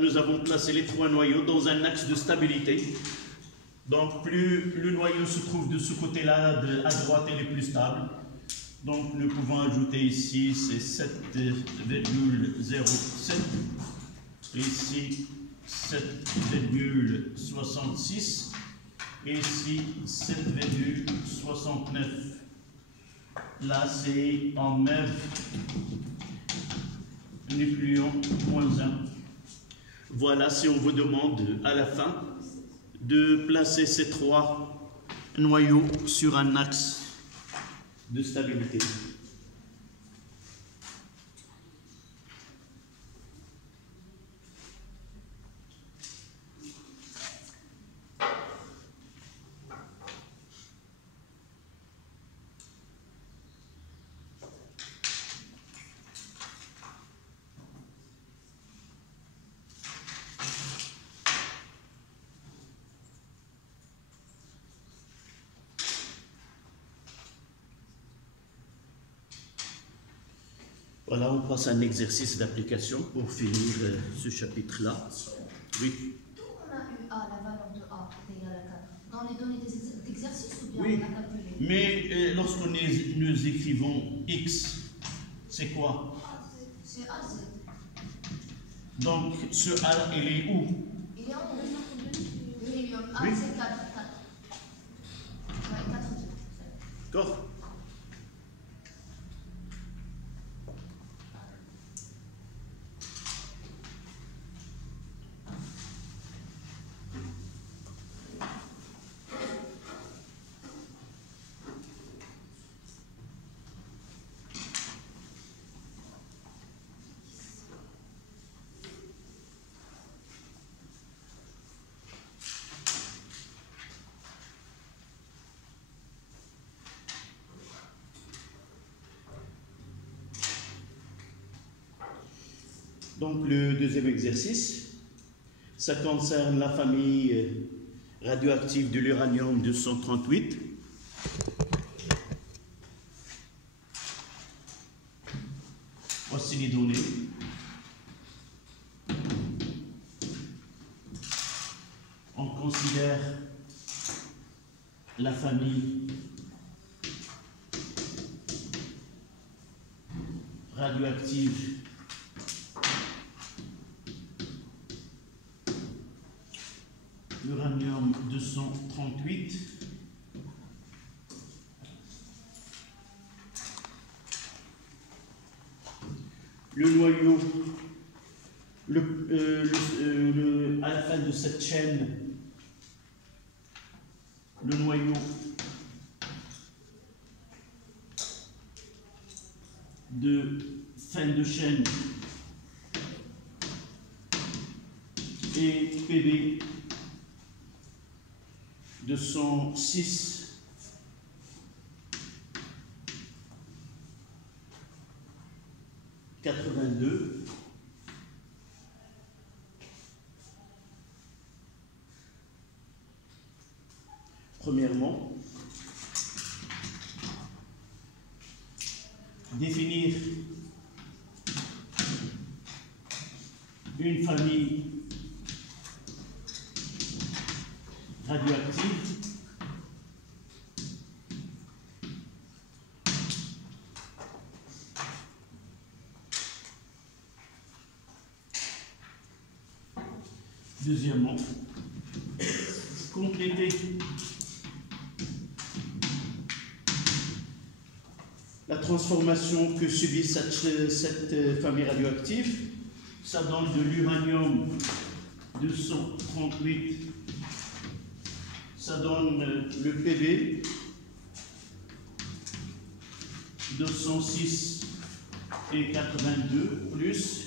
nous avons placé les trois noyaux dans un axe de stabilité. Donc, plus le noyau se trouve de ce côté-là, à droite, il est plus stable. Donc, nous pouvons ajouter ici, c'est 7,07. Ici, 7,66. Et ici, 7,69. Là, c'est en 9 nucléon moins 1. Voilà, si on vous demande à la fin de placer ces trois noyaux sur un axe de stabilité. Voilà, on passe à un exercice d'application pour finir ce chapitre-là. Oui. D'où on a eu A, la valeur de A est égale à 4? Dans les données d'exercice ou bien Oui, on a calculé? mais lorsque nous écrivons X, c'est quoi? C'est AZ. Donc, ce A, il est où? Il est en haut. Oui, A Oui. c'est 4. Ouais, 4. D'accord. Donc, le deuxième exercice, ça concerne la famille radioactive de l'uranium 238. Voici les données. On considère la famille radioactive l'uranium 238. Le noyau, à la fin de cette chaîne, le noyau de fin de chaîne et PB 206 82. Premièrement, définir une famille radioactive Deuxièmement, compléter la transformation que subit cette famille radioactive. Ça donne de l'uranium 238, ça donne le PB 206 et 82 plus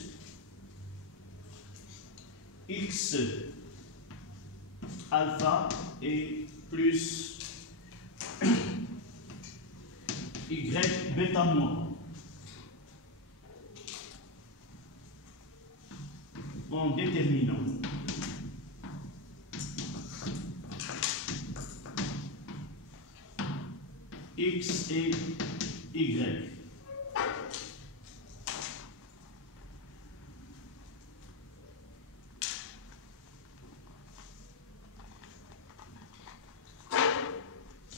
X alpha et plus Y bêta moins. En déterminant X et Y.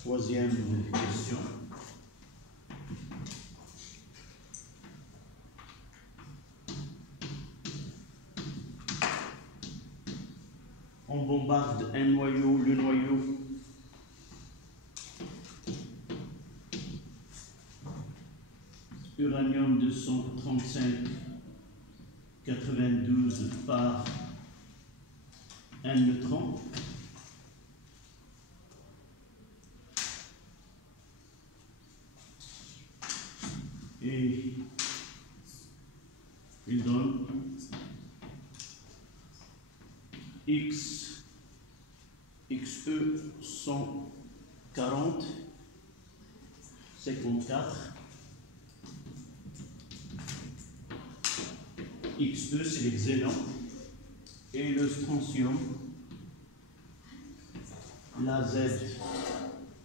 Troisième question. On bombarde un noyau, le noyau uranium 235-92 par un neutron. Et il donne XE 140 54. XE c'est les xénons et le strontium, la Z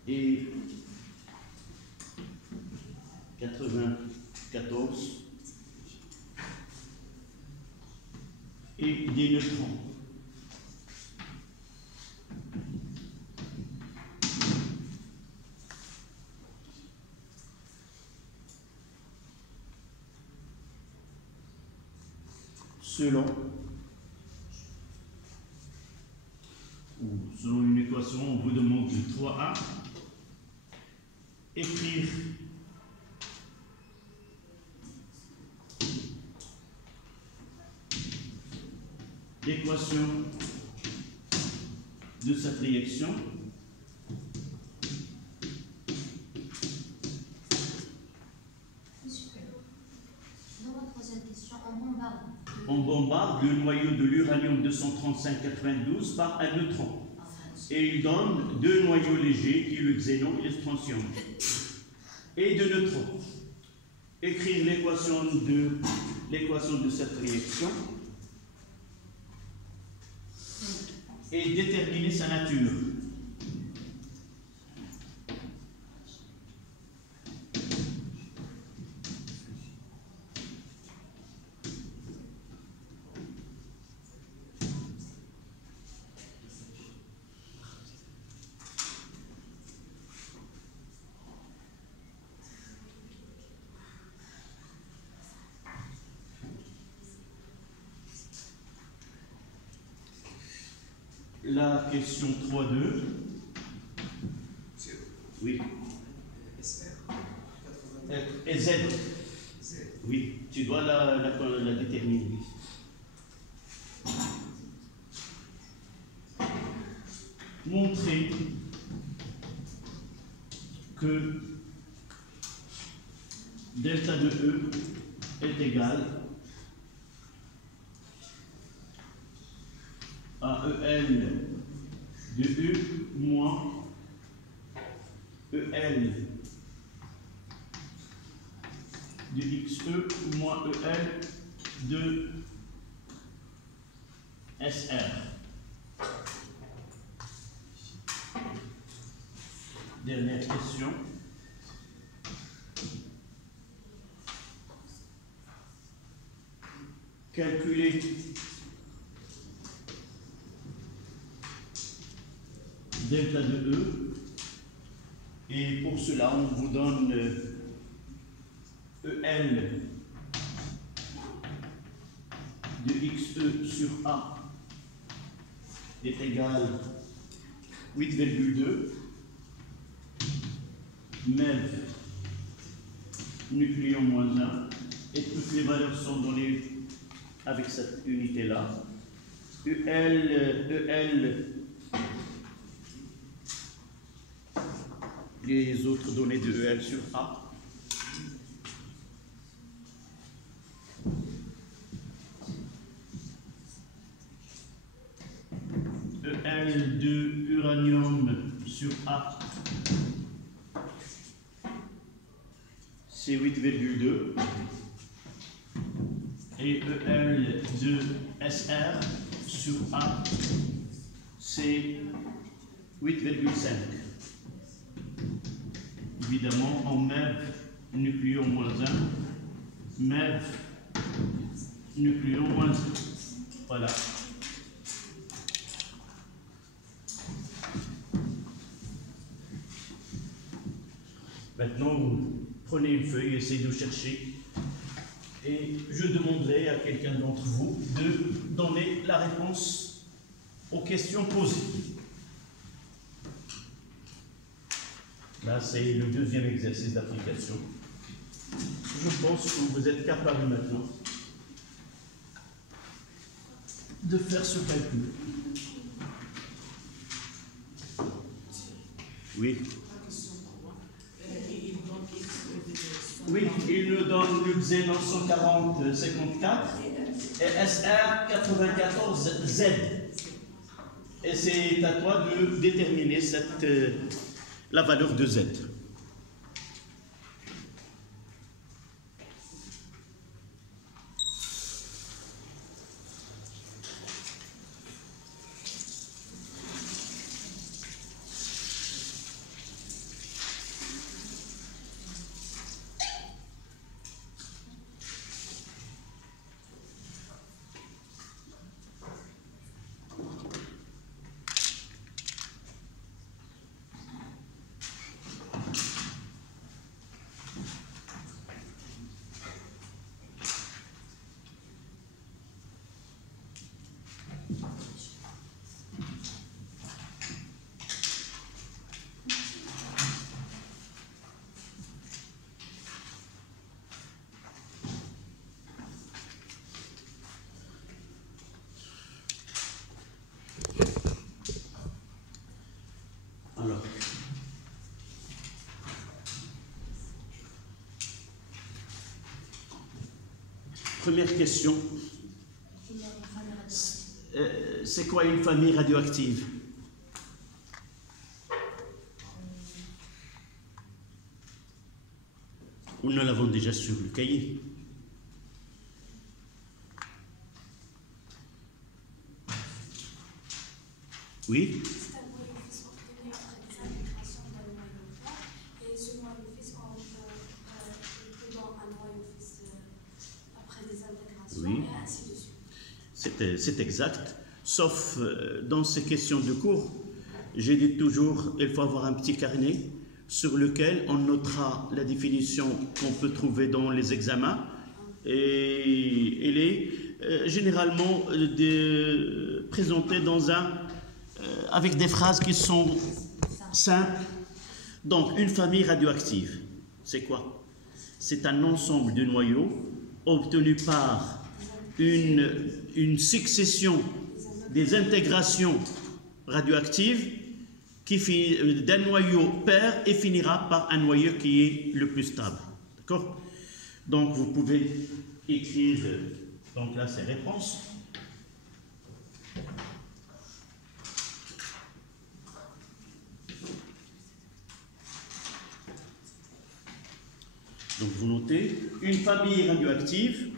est 94 et des neutrons. Selon une équation, on vous demande de 3A, écrire l'équation de cette réaction. Dans la troisième question, on bombarde le noyau de l'uranium 235-92 par un neutron. Et il donne deux noyaux légers, qui est le xénon et le strontium. Et deux neutrons. Écrire l'équation de cette réaction et déterminer sa nature. La question 3.2. Oui. Et Z. Oui, tu dois la déterminer. Montrer que delta de E est égal à EL de E moins EL de XE moins EL de SR. Dernière question. Calculer delta de E, et pour cela on vous donne EL de XE sur A est égal 8,2, MEV nucléon moins 1, et toutes les valeurs sont données avec cette unité là. EL, les autres données de EL sur A. EL de uranium sur A, c'est 8,2. Et EL de SR sur A, c'est 8,5. Évidemment, en MEV nucléon moins 1, MEV nucléon moins 1. Voilà. essayer de chercher. Et je demanderai à quelqu'un d'entre vous de donner la réponse aux questions posées. Là, c'est le deuxième exercice d'application. Je pense que vous êtes capable maintenant de faire ce calcul. Oui. Oui, il nous donne le Xenon 140-54 et SR 94Z. Et c'est à toi de déterminer la valeur de Z. Alors, première question. C'est quoi une famille radioactive? Ou nous l'avons déjà sur le cahier? Oui? C'est un noyau fils obtenu après des intégrations d'un noyau père, et ce noyau fils est dans un noyau fils après des intégrations, Oui. et ainsi de suite. C'est exact, sauf dans ces questions de cours, j'ai dit toujours, il faut avoir un petit carnet sur lequel on notera la définition qu'on peut trouver dans les examens, et elle est généralement présentée avec des phrases qui sont simples. Donc, une famille radioactive, c'est quoi? C'est un ensemble de noyaux obtenus par une succession des intégrations radioactives qui finit d'un noyau père et finira par un noyau qui est le plus stable. D'accord? Donc, vous pouvez écrire donc là ces réponses. Donc vous notez une famille radioactive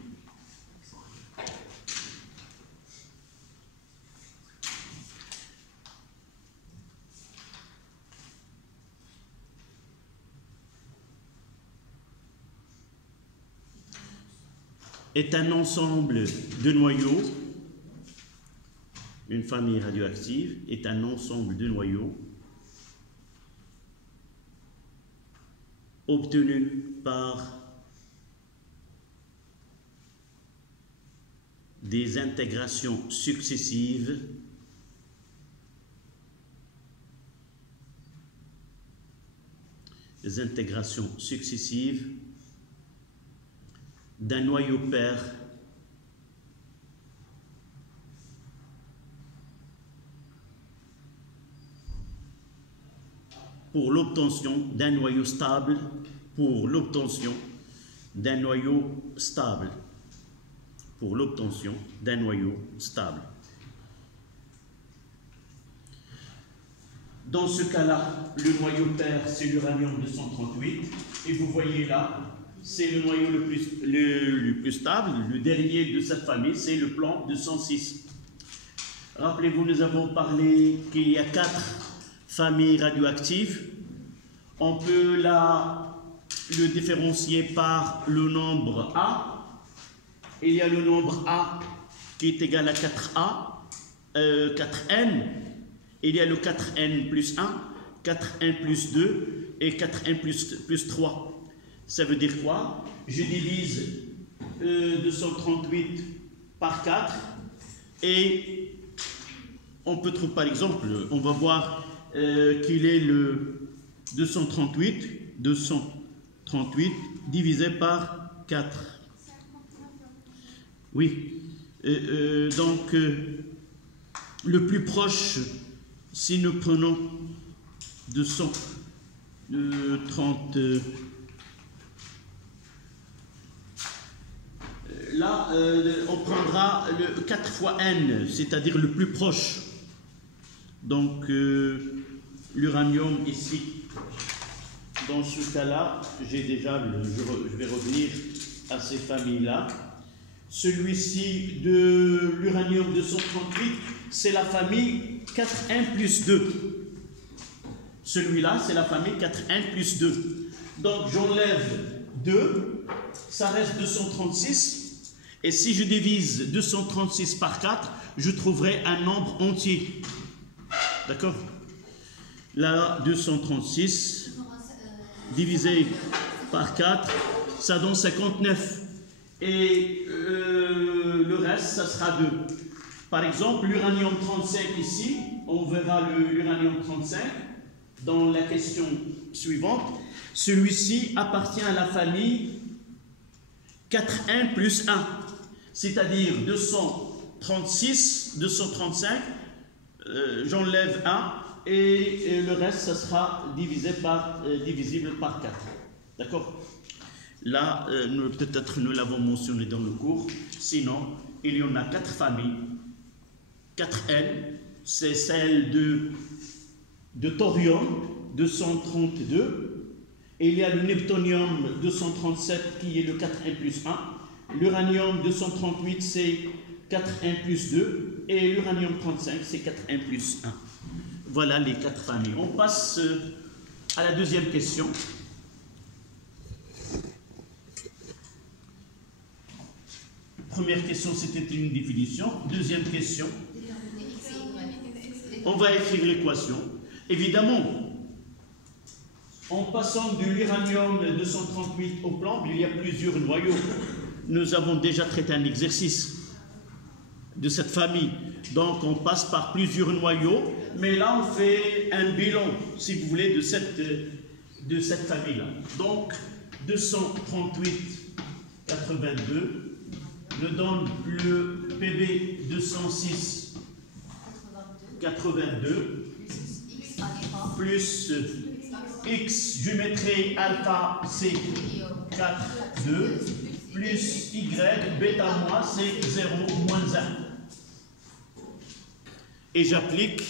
est un ensemble de noyaux. Une famille radioactive est un ensemble de noyaux obtenus par des intégrations successives d'un noyau père pour l'obtention d'un noyau stable, Dans ce cas-là, le noyau père, c'est l'uranium 238, et vous voyez là, c'est le noyau le plus stable, le dernier de cette famille, c'est le plomb 206. Rappelez-vous, nous avons parlé qu'il y a 4 familles radioactives. On peut le différencier par le nombre A. Il y a le nombre A qui est égal à 4N. Il y a le 4N plus 1, 4N plus 2 et 4N plus 3. Ça veut dire quoi? Je divise 238 par 4 et on peut trouver, par exemple, on va voir qu'il est le 238 divisé par 4. Oui. Donc, le plus proche, si nous prenons 230, là, on prendra le 4 fois n, c'est-à-dire le plus proche. Donc, l'uranium ici, dans ce cas-là, j'ai déjà, je vais revenir à ces familles-là. Celui-ci de l'uranium 238, c'est la famille 4N plus 2. Celui-là, c'est la famille 4N plus 2. Donc, j'enlève 2, ça reste 236. Et si je divise 236 par 4, je trouverai un nombre entier. D'accord? Là, 236 divisé par 4, ça donne 59. Et le reste, ça sera 2. Par exemple, l'uranium 35 ici, on verra l'uranium 35 dans la question suivante. Celui-ci appartient à la famille 4N plus 1, c'est-à-dire 236, 235, j'enlève 1 et le reste, ça sera divisible par 4. D'accord? Là, peut-être nous l'avons mentionné dans le cours, sinon, il y en a 4 familles. 4N, c'est celle de thorium 232, et il y a le neptunium 237 qui est le 4N plus 1, l'uranium 238 c'est 4N plus 2, et l'uranium 35 c'est 4N plus 1. Voilà les 4 familles. On passe à la deuxième question. Première question, c'était une définition. Deuxième question, on va écrire l'équation. Évidemment, en passant de l'uranium 238 au plomb, il y a plusieurs noyaux. Nous avons déjà traité un exercice de cette famille. Donc, on passe par plusieurs noyaux. Mais là, on fait un bilan, si vous voulez, de cette famille-là. Donc, 238, 82 nous donne le PB 206, 82 plus X, je mettrai alpha, c'est 4, 2, plus Y, bêta moi, c'est 0, moins 1. Et j'applique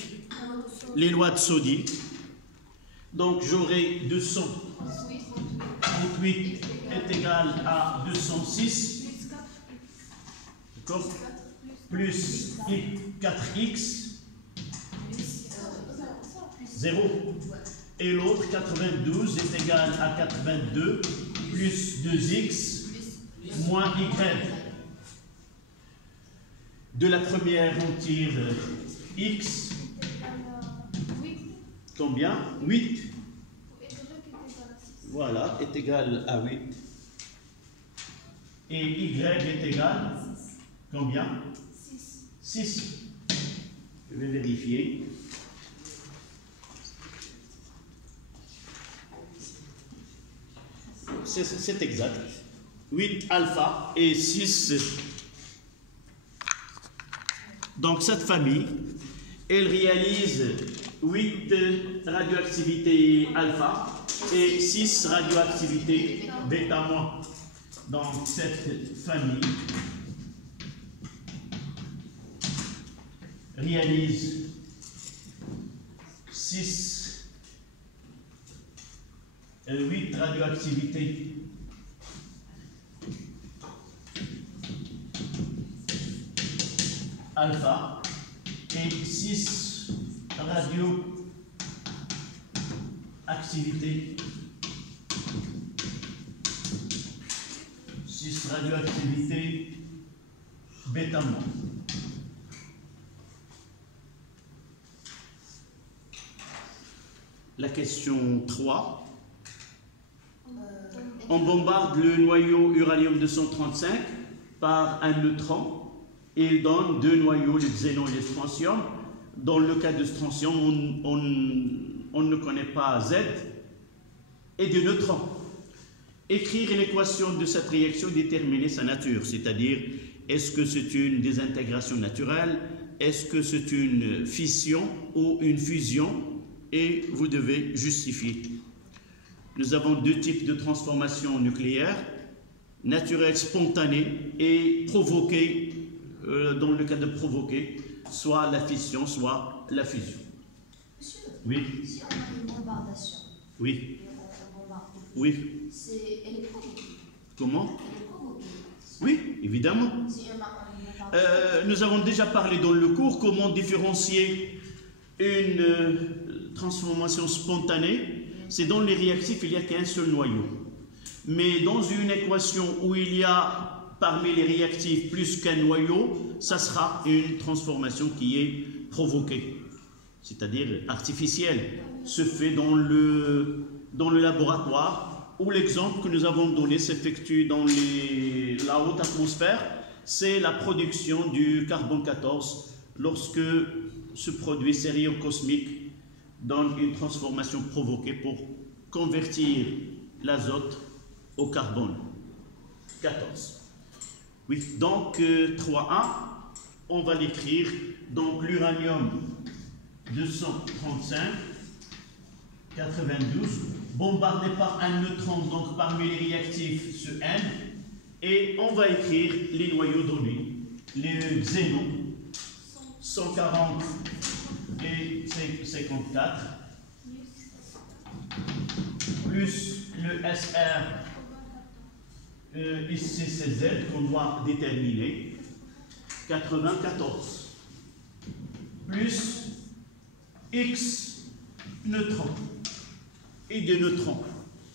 les lois de Soddy. Donc j'aurai 238 est égal à 206, d'accord, plus 4x, 0. Et l'autre, 92, est égal à 82, plus 2x, moins y. De la première, on tire x. Combien? 8. Voilà, est égal à 8. Et y est égal combien? 6. Je vais vérifier. C'est exact. 8 alpha et 6. Donc cette famille, elle réalise 8 radioactivités alpha et 6 radioactivités bêta moins. Donc cette famille réalise 8 radioactivités alpha et 6 radioactivités bêta moins. La question 3. on bombarde le noyau uranium-235 par un neutron et il donne deux noyaux, le xénon et le strontium. Dans le cas de strontium, on ne connaît pas Z et des neutrons. Écrire l'équation de cette réaction, déterminer sa nature, c'est-à-dire est-ce que c'est une désintégration naturelle, est-ce que c'est une fission ou une fusion, et vous devez justifier. Nous avons deux types de transformation nucléaire, naturelle spontanée et provoquée, dans le cas de provoquée, soit la fission, soit la fusion. Monsieur, Oui, si on a une bombardation, oui, et on bombarde, oui. elle est provoquée. Comment? Elle est provoquée. Oui, évidemment. Si on a une bombardation, Nous avons déjà parlé dans le cours comment différencier une transformation spontanée. C'est dans les réactifs, il n'y a qu'un seul noyau. Mais dans une équation où il y a parmi les réactifs plus qu'un noyau, ça sera une transformation qui est provoquée, c'est-à-dire artificielle, se fait dans le laboratoire, où l'exemple que nous avons donné s'effectue dans la haute atmosphère, c'est la production du carbone 14 lorsque ce produit stéréocosmique donne une transformation provoquée pour convertir l'azote au carbone 14. Oui, donc 3A, on va l'écrire. Donc l'uranium 235, 92, bombardé par un neutron, donc parmi les réactifs, ce N, et on va écrire les noyaux donnés. Le xénon, 140 et 54, plus le SR, ici c'est Z qu'on doit déterminer, 94, plus X neutrons et des neutrons.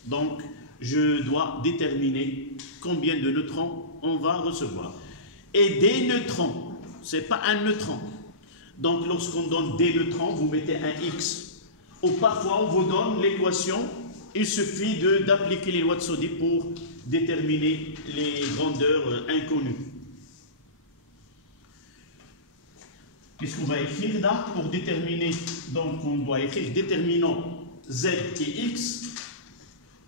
Donc, je dois déterminer combien de neutrons on va recevoir. Et des neutrons, ce n'est pas un neutron. Donc, lorsqu'on donne des neutrons, vous mettez un X. Ou parfois, on vous donne l'équation. Il suffit d'appliquer les lois de Soddy pour déterminer les grandeurs inconnues. Qu'est-ce qu'on va écrire là pour déterminer? Donc, on doit écrire déterminant Z et X.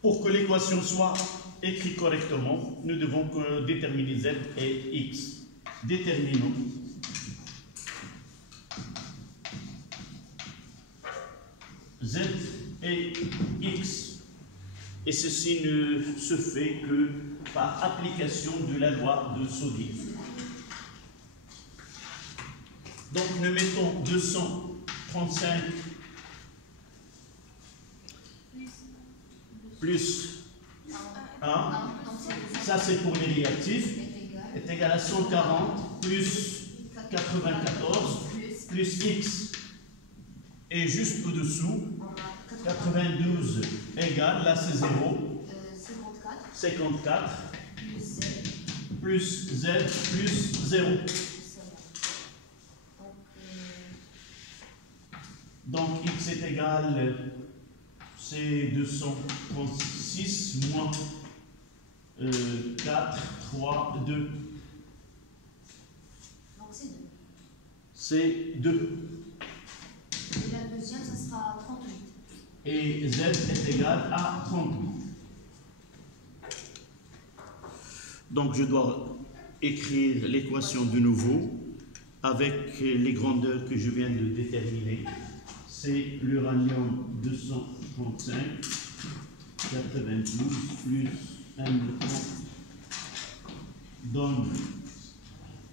Pour que l'équation soit écrite correctement, nous devons déterminer Z et X. Déterminant Z et X. Et ceci ne se fait que par application de la loi de Soddy. Donc nous mettons 235 plus 1, ça c'est pour les réactifs, est égal à 140 plus 94 plus X. Et juste au-dessous, 92 égale, là c'est 0, 54 plus Z plus 0. Donc X est égal, c'est 236 moins 4, 3, 2. donc c'est 2. C'est 2. Et la deuxième, ça sera 38. Et Z est égal à 38. Donc je dois écrire l'équation de nouveau avec les grandeurs que je viens de déterminer. C'est l'uranium 235, 92 plus 1 neutron donne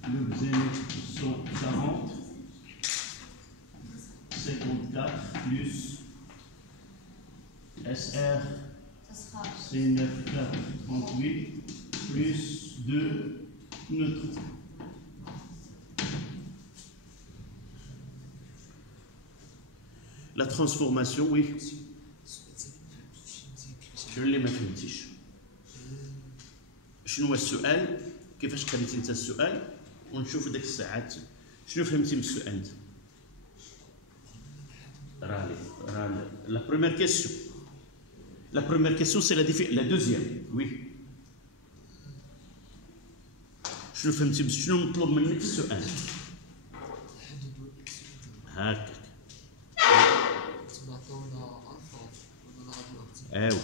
le xénon 140, 54 plus SR, c'est 9, 4, 38, plus 2 neutrons. La transformation, oui. شنو اللي ما فهمتيش؟ شنو هو السؤال؟ كيفاش قريتي انت السؤال؟ ونشوف ديك الساعات شنو فهمتي من السؤال انت؟ راه لا بروميير كيسيون La première question, c'est la deuxième. Oui. شنو فهمتي شنو مطلوب منك في السؤال؟ هكاك. ايوا.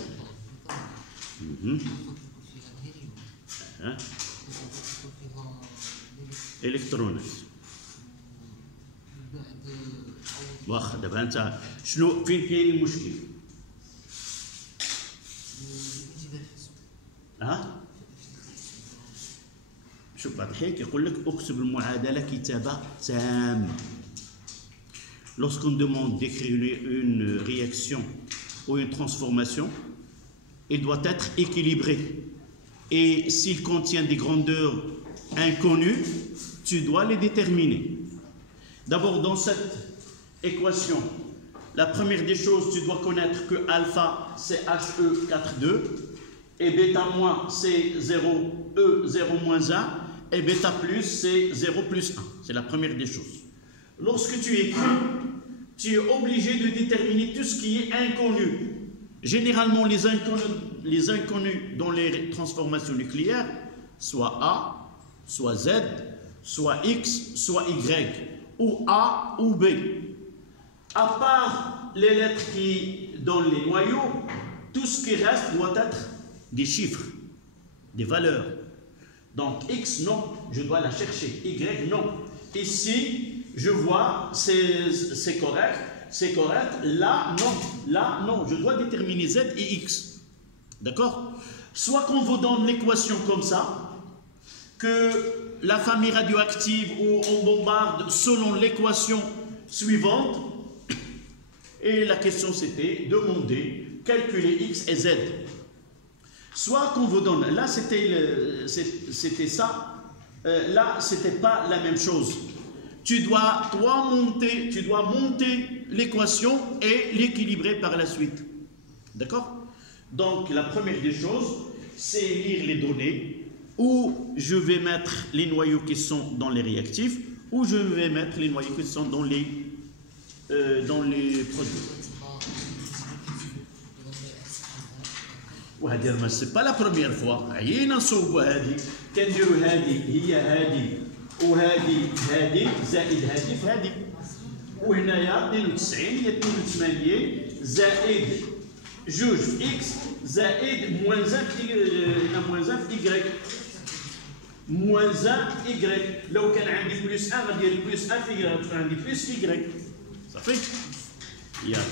الكترونات. واخا دابا انت شنو فين كاين المشكل؟ شوف بعض الحين كيقول لك اكتب المعادله كتابه تامه. Lorsqu'on demande d'écrire une réaction ou une transformation, il doit être équilibré. Et s'il contient des grandeurs inconnues, tu dois les déterminer. D'abord, dans cette équation, la première des choses, tu dois connaître que alpha, c'est HE42, et bêta moins, c'est 0, E0 moins 1, et bêta plus, c'est 0 plus 1. C'est la première des choses. Lorsque tu écris, tu es obligé de déterminer tout ce qui est inconnu. Généralement, les inconnus dans les transformations nucléaires, soit A, soit Z, soit X, soit Y, ou A ou B. À part les lettres qui donnent les noyaux, tout ce qui reste doit être des chiffres, des valeurs. Donc X, non, je dois la chercher. Y, non. Ici, je vois, c'est correct, c'est correct. Là, non, je dois déterminer Z et X. D'accord? Soit qu'on vous donne l'équation comme ça, que la famille radioactive ou on bombarde selon l'équation suivante, et la question c'était demander, calculer X et Z. Soit qu'on vous donne, là c'était ça, là c'était pas la même chose. Tu dois monter l'équation et l'équilibrer par la suite. D'accord? Donc la première des choses, c'est lire les données, où je vais mettre les noyaux qui sont dans les réactifs, ou je vais mettre les noyaux qui sont dans les produits. C'est pas la première fois. وهذه زائد هذه في هذه وهنايا 92 هي 82 زائد جوج في اكس زائد موان 1 في y موان 1 في y. لو كان عندي بلس 1 غادي بلس 1 في y غتكون عندي بلس في y صافي. يلا